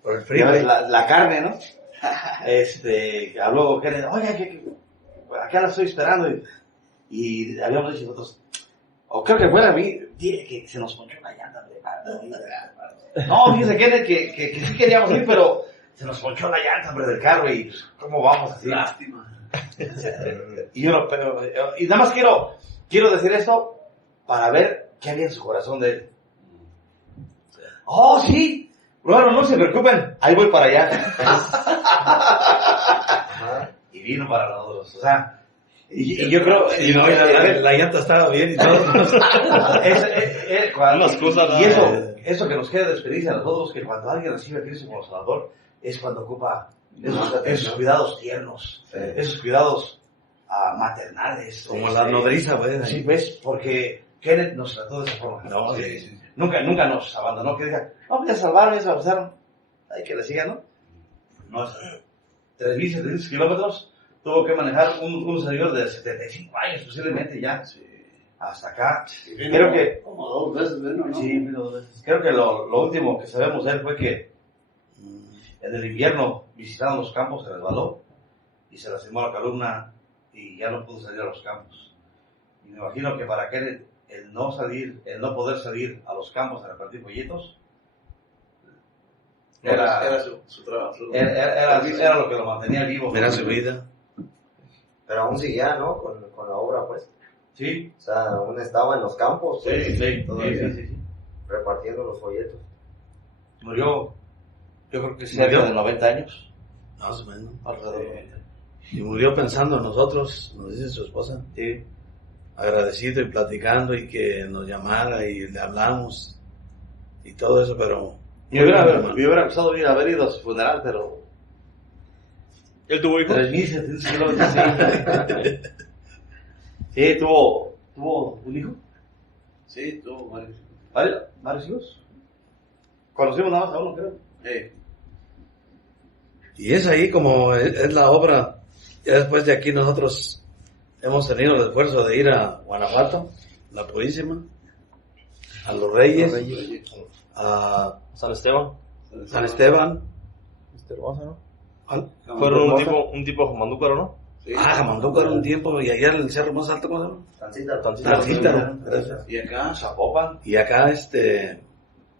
por el frío, la carne, ¿no? Habló Kenneth, oye, que acá la estoy esperando. Y habíamos dicho nosotros, o creo que fuera a mí, dile que se nos ponchó una llanta. No, fíjese que sí queríamos ir, pero se nos ponchó la llanta, hombre, del carro y pues, ¿cómo vamos así? Lástima. Y y nada más quiero decir esto para ver qué había en su corazón de él. Oh, sí. Bueno, no se preocupen, ahí voy para allá. Y vino para nosotros, o sea, y yo creo... Y no, la llanta estaba bien y todo. Unas cosas, y eso que nos queda de experiencia a nosotros, que cuando alguien recibe a Cristo como Salvador, es cuando ocupa esos cuidados tiernos, esos cuidados maternales. Como la nodriza, pues. Sí, ¿ves? Porque Kenneth nos trató de esa forma. No, sí. Nunca nos abandonó, que diga, no, ya salvaron, ya se avanzaron. Hay que le sigan, ¿no? No, 3.700 kilómetros tuvo que manejar un señor de 75 años, posiblemente ya. Sí. Hasta acá. Sí, vino, creo que... Como 2 veces, ¿no? Sí, vino 2 veces. Creo que lo último que sabemos de él fue que en el invierno visitando los campos se resbaló y se lastimó la columna y ya no pudo salir a los campos. Y me imagino que para aquel el no poder salir a los campos a repartir folletos Era su trabajo. Era lo que lo mantenía vivo. Era su vida. Pero aún seguía, ¿no? Con la obra, pues. Sí. O sea, aún estaba en los campos, pues, Sí. repartiendo los folletos. Murió, yo creo que cerca de 90 años. Más o menos. Alrededor de 90 años. Y murió pensando en nosotros, nos dice su esposa. Sí. Agradecido y platicando y que nos llamara y le hablamos y todo eso, pero... Me hubiera gustado haber ido a su funeral, pero... ¿Él tuvo hijos? 3.700 kilómetros. Sí, tuvo un hijo. Sí, tuvo ¿Varios hijos? Conocimos nada más a uno, creo. Y es ahí como es la obra. Ya después de aquí nosotros hemos tenido el esfuerzo de ir a Guanajuato, la Purísima, a Los Reyes, a San Esteban. San Esteban. Hermosa, ¿no? Fueron un tipo Jamandúcaro, ¿no? Sí. Jamandúcar un tiempo y allá en el cerro más alto, ¿cómo se llama? Tancítaro. Gracias. Y acá, Zapopan. Y acá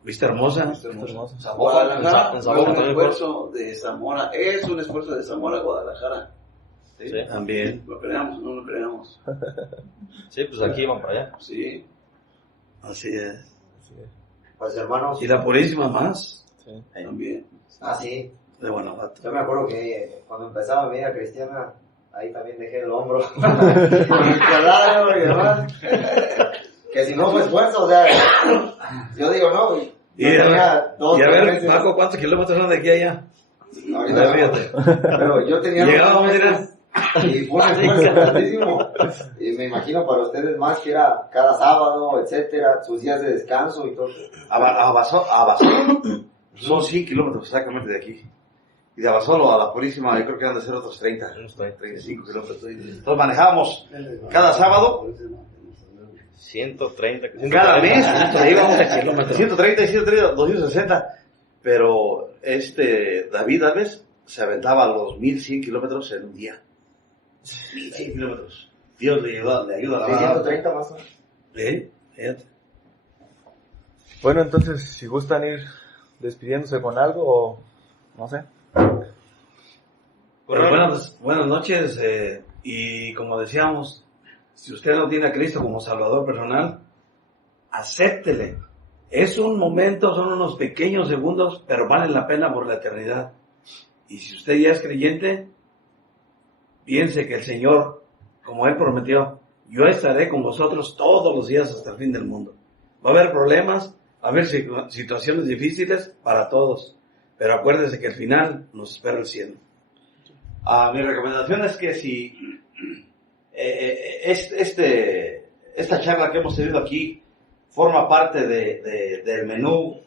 Vista Hermosa. Hermosa. Guadalajara, en fue Zapopan un también esfuerzo de Zamora, es un esfuerzo de Zamora a Guadalajara. Sí. También. Lo creamos o no lo creamos. Sí, pues aquí iban para allá. Sí. Así es. Pues hermanos. Y la Purísima más, Sí. También. Ah, sí. de Guanajuato. Yo me acuerdo que cuando empezaba mi vida cristiana, ahí también dejé el hombro. Con el colado y demás. Que si no fue esfuerzo, o sea, yo digo, no. Y a tenía 2 ver, meses. Paco, ¿cuántos kilómetros son de aquí a allá? Ahorita no, Fíjate. pero yo tenía Llegábamos, 2 mira. meses. Y fue un esfuerzo grandísimo. Y me imagino para ustedes más que era cada sábado, etcétera, sus días de descanso y todo. A Basolo son 100 kilómetros exactamente de aquí. Y de Basolo a la Purísima yo creo que han de ser otros 35 kilómetros. Entonces manejábamos cada sábado, 130. cada mes, íbamos a kilómetros. 130 y 130, 260. Pero David Alves se aventaba los 1.100 kilómetros en un día. 1.100 kilómetros. Dios le ayuda a la Sí, verdad. 130 más o menos. Fíjate. Bueno, entonces, si gustan ir despidiéndose con algo o no sé. Pues buenas noches, y como decíamos, si usted no tiene a Cristo como Salvador personal, acéptele. Es un momento, son unos pequeños segundos, pero valen la pena por la eternidad. Y si usted ya es creyente, piense que el Señor, como Él prometió, yo estaré con vosotros todos los días hasta el fin del mundo. Va a haber problemas, va a haber situaciones difíciles para todos, pero acuérdese que al final nos espera el cielo. Mi recomendación es que si esta charla que hemos tenido aquí forma parte del menú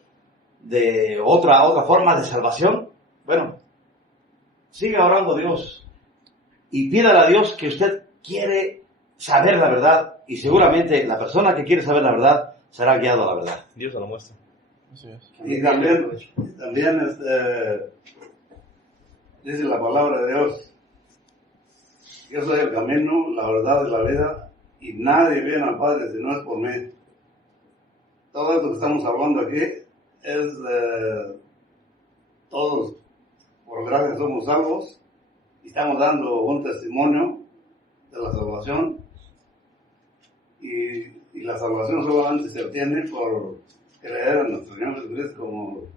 de otra forma de salvación, bueno, siga orando a Dios y pídale a Dios que usted quiere saber la verdad, y seguramente la persona que quiere saber la verdad será guiado a la verdad. Dios se lo muestra. Así es. Y también dice la palabra de Dios: yo soy el camino, la verdad y la vida, y nadie viene al Padre si no es por mí. Todo esto que estamos hablando aquí es todos por gracia somos salvos y estamos dando un testimonio de la salvación y la salvación solamente se obtiene por creer en nuestro Señor Jesucristo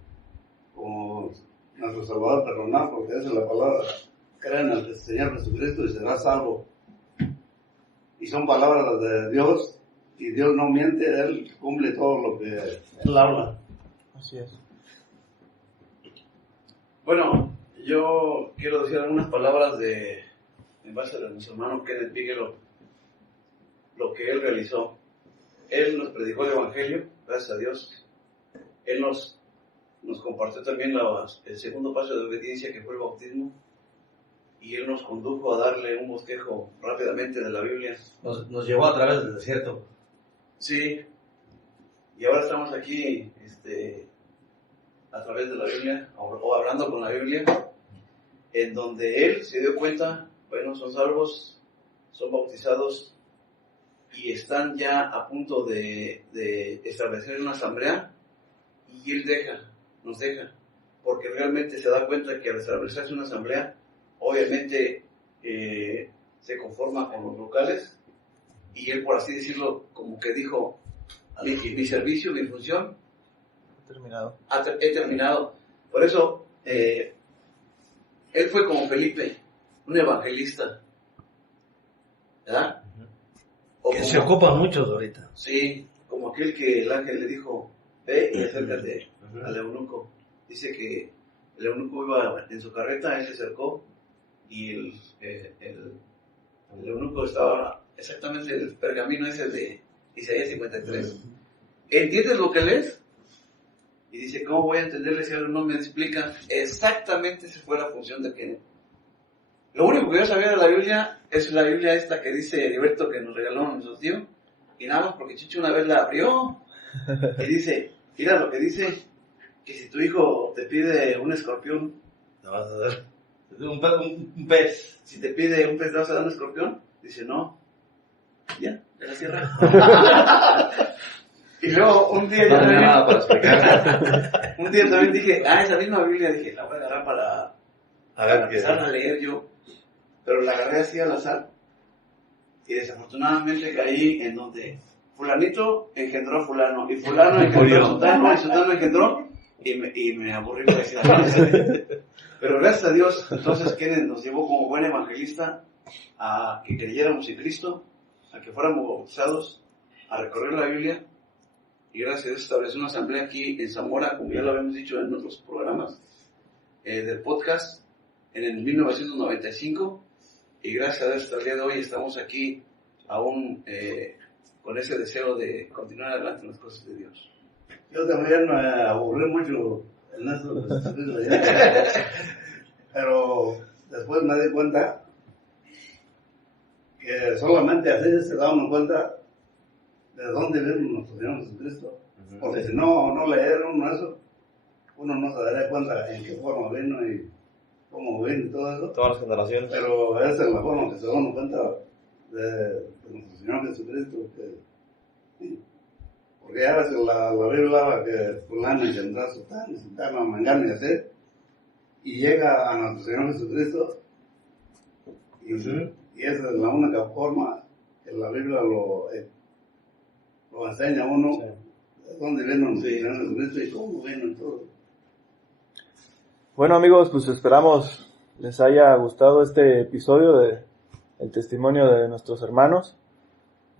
como nuestro Salvador personal, porque esa es la palabra: cree en el Señor Jesucristo y serás salvo. Y son palabras de Dios, y Dios no miente, Él cumple todo lo que Él habla. Así es. Bueno, yo quiero decir algunas palabras en base a nuestro hermano Kenneth Bigelow, lo que él realizó. Él nos predicó el Evangelio, gracias a Dios. Él nos compartió también el segundo paso de obediencia, que fue el bautismo, y él nos condujo a darle un bosquejo rápidamente de la Biblia. Nos llevó a través del desierto. Sí, y ahora estamos aquí a través de la Biblia, o hablando con la Biblia, en donde él se dio cuenta, bueno, son salvos, son bautizados y están ya a punto de establecer una asamblea, y él nos deja, porque realmente se da cuenta que al establecerse una asamblea, obviamente se conforma con los locales, y él, por así decirlo, como que dijo: mi servicio, mi función he terminado. Por eso él fue como Felipe, un evangelista, ¿verdad? O Que como, se ocupan muchos ahorita. sí, como aquel que el ángel le dijo: ve y acércate al eunuco. Dice que el eunuco iba en su carreta, él se acercó, y el eunuco estaba exactamente el pergamino ese de Isaías 53. ¿Entiendes lo que lees? Y dice: ¿cómo voy a entenderle si algo no me explica? Exactamente esa fue la función de Kenneth. Lo único que yo sabía de la Biblia es la Biblia esta que dice Heriberto, que nos regaló nuestro tío, y nada más porque Chicho una vez la abrió y dice: mira lo que dice, que si tu hijo te pide un escorpión, Te vas a dar un pez. si te pide un pez, ¿te vas a dar un escorpión? Dice: no. Ya la cierra. Y luego un día yo No tenía también, nada para explicar. un día también dije: esa misma Biblia, dije, la voy a agarrar para empezar a leer yo. Pero la agarré así al azar. Y desafortunadamente caí en donde fulanito engendró a fulano, y fulano engendró a sutano, y sutano engendró, y me aburrí para decir así. Pero gracias a Dios, entonces Kenneth nos llevó como buen evangelista a que creyéramos en Cristo, a que fuéramos bautizados, a recorrer la Biblia, y gracias a Dios estableció una asamblea aquí en Zamora, como ya lo habíamos dicho en otros programas del podcast, en el 1995, y gracias a Dios hasta el día de hoy estamos aquí aún con ese deseo de continuar adelante en las cosas de Dios. Yo también me aburrí mucho en eso, pero después me di cuenta que solamente así se da uno cuenta de dónde viene nuestro Señor Jesucristo. Porque si no leyeron uno eso, uno no se daría cuenta en qué forma vino y cómo vino y todo eso. Todas las generaciones. Pero esa es la forma que se da uno cuenta de nuestro Señor Jesucristo. Porque a veces la Biblia habla que fulano engendró sutano, mangano y así, y llega a nuestro Señor Jesucristo, y esa es la única forma que la Biblia lo enseña a uno, de dónde viene nuestro Señor Jesucristo y cómo viene todo. Bueno, amigos, pues esperamos les haya gustado este episodio del testimonio de nuestros hermanos.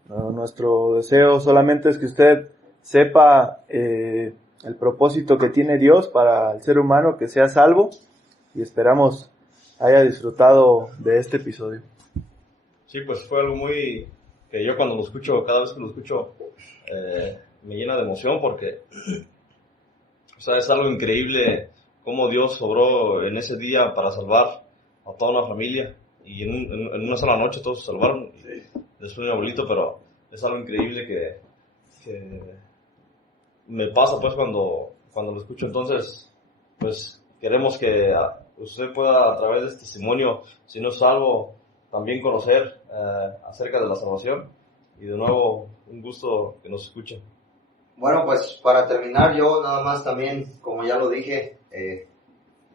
Nuestro deseo solamente es que usted sepa el propósito que tiene Dios para el ser humano, que sea salvo, y esperamos haya disfrutado de este episodio. Sí, pues fue algo muy que yo cuando lo escucho, cada vez que lo escucho, me llena de emoción, porque o sea, es algo increíble cómo Dios obró en ese día para salvar a toda una familia, y en una sola noche todos se salvaron. Después mi abuelito, pero es algo increíble que me pasa pues cuando lo escucho. Entonces, pues queremos que usted pueda, a través de este testimonio, si no es salvo, también conocer acerca de la salvación. Y de nuevo, un gusto que nos escuchen. Bueno, pues para terminar, yo nada más también, como ya lo dije,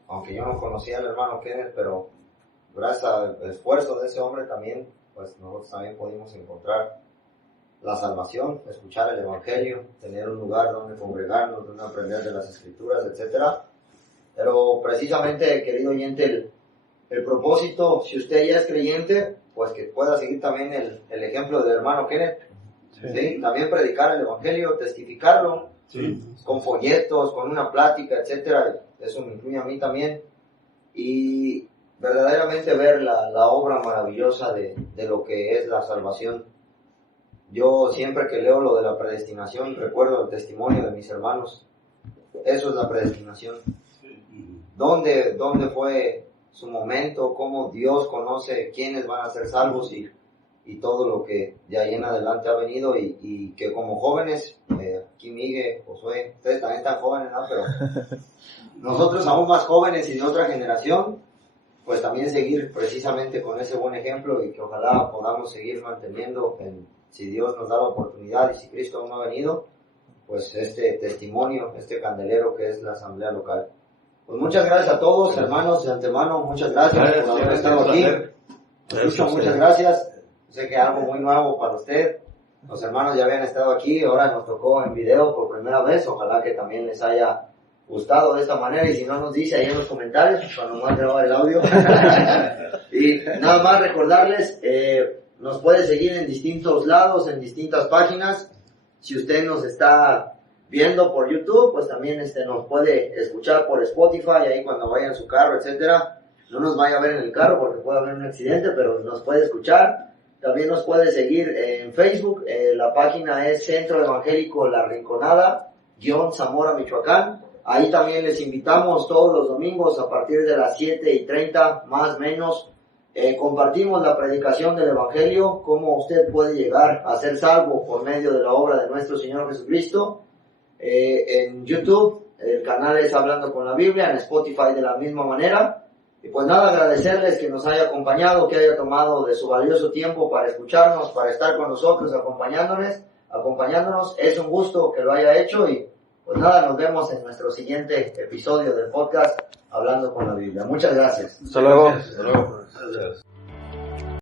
aunque yo no conocía al hermano Kenneth, pero gracias al esfuerzo de ese hombre también, pues nosotros también pudimos encontrar la salvación, escuchar el evangelio, tener un lugar donde congregarnos, donde aprender de las escrituras, etcétera. Pero precisamente, querido oyente, el propósito, si usted ya es creyente, pues que pueda seguir también el ejemplo del hermano Kenneth. ¿Sí? También predicar el evangelio, testificarlo, con folletos, con una plática, etcétera. Eso me incluye a mí también. Y verdaderamente ver la obra maravillosa de lo que es la salvación. Yo siempre que leo lo de la predestinación recuerdo el testimonio de mis hermanos. Eso es la predestinación. ¿Dónde fue su momento? ¿Cómo Dios conoce quiénes van a ser salvos y todo lo que de ahí en adelante ha venido? Y que como jóvenes, aquí Miguel, Josué, ustedes también están jóvenes, ¿no? Pero nosotros aún más jóvenes y de otra generación, pues también seguir precisamente con ese buen ejemplo y que ojalá podamos seguir manteniendo, si Dios nos da la oportunidad y si Cristo aún no ha venido, pues este testimonio, este candelero que es la asamblea local. Pues muchas gracias a todos, hermanos, de antemano, muchas gracias por haber estado aquí. Muchas gracias. Sé que es algo muy nuevo para usted. Los hermanos ya habían estado aquí, ahora nos tocó en video por primera vez. Ojalá que también les haya gustado de esta manera, y si no nos dice ahí en los comentarios cuando más grabar el audio. Y nada más recordarles, nos puede seguir en distintos lados, en distintas páginas. Si usted nos está viendo por YouTube, pues también nos puede escuchar por Spotify, ahí cuando vaya en su carro, etcétera. No nos vaya a ver en el carro porque puede haber un accidente, pero nos puede escuchar. También nos puede seguir en Facebook, la página es Centro Evangélico La Rinconada, Zamora, Michoacán. Ahí también les invitamos todos los domingos a partir de las 7:30, más o menos. Compartimos la predicación del Evangelio, cómo usted puede llegar a ser salvo por medio de la obra de nuestro Señor Jesucristo. En YouTube, el canal es Hablando con la Biblia, en Spotify de la misma manera. Y pues nada, agradecerles que nos haya acompañado, que haya tomado de su valioso tiempo para escucharnos, para estar con nosotros, acompañándonos. Es un gusto que lo haya hecho y pues nada, nos vemos en nuestro siguiente episodio del podcast Hablando con la Biblia. Muchas gracias. Hasta luego. Hasta luego. Gracias.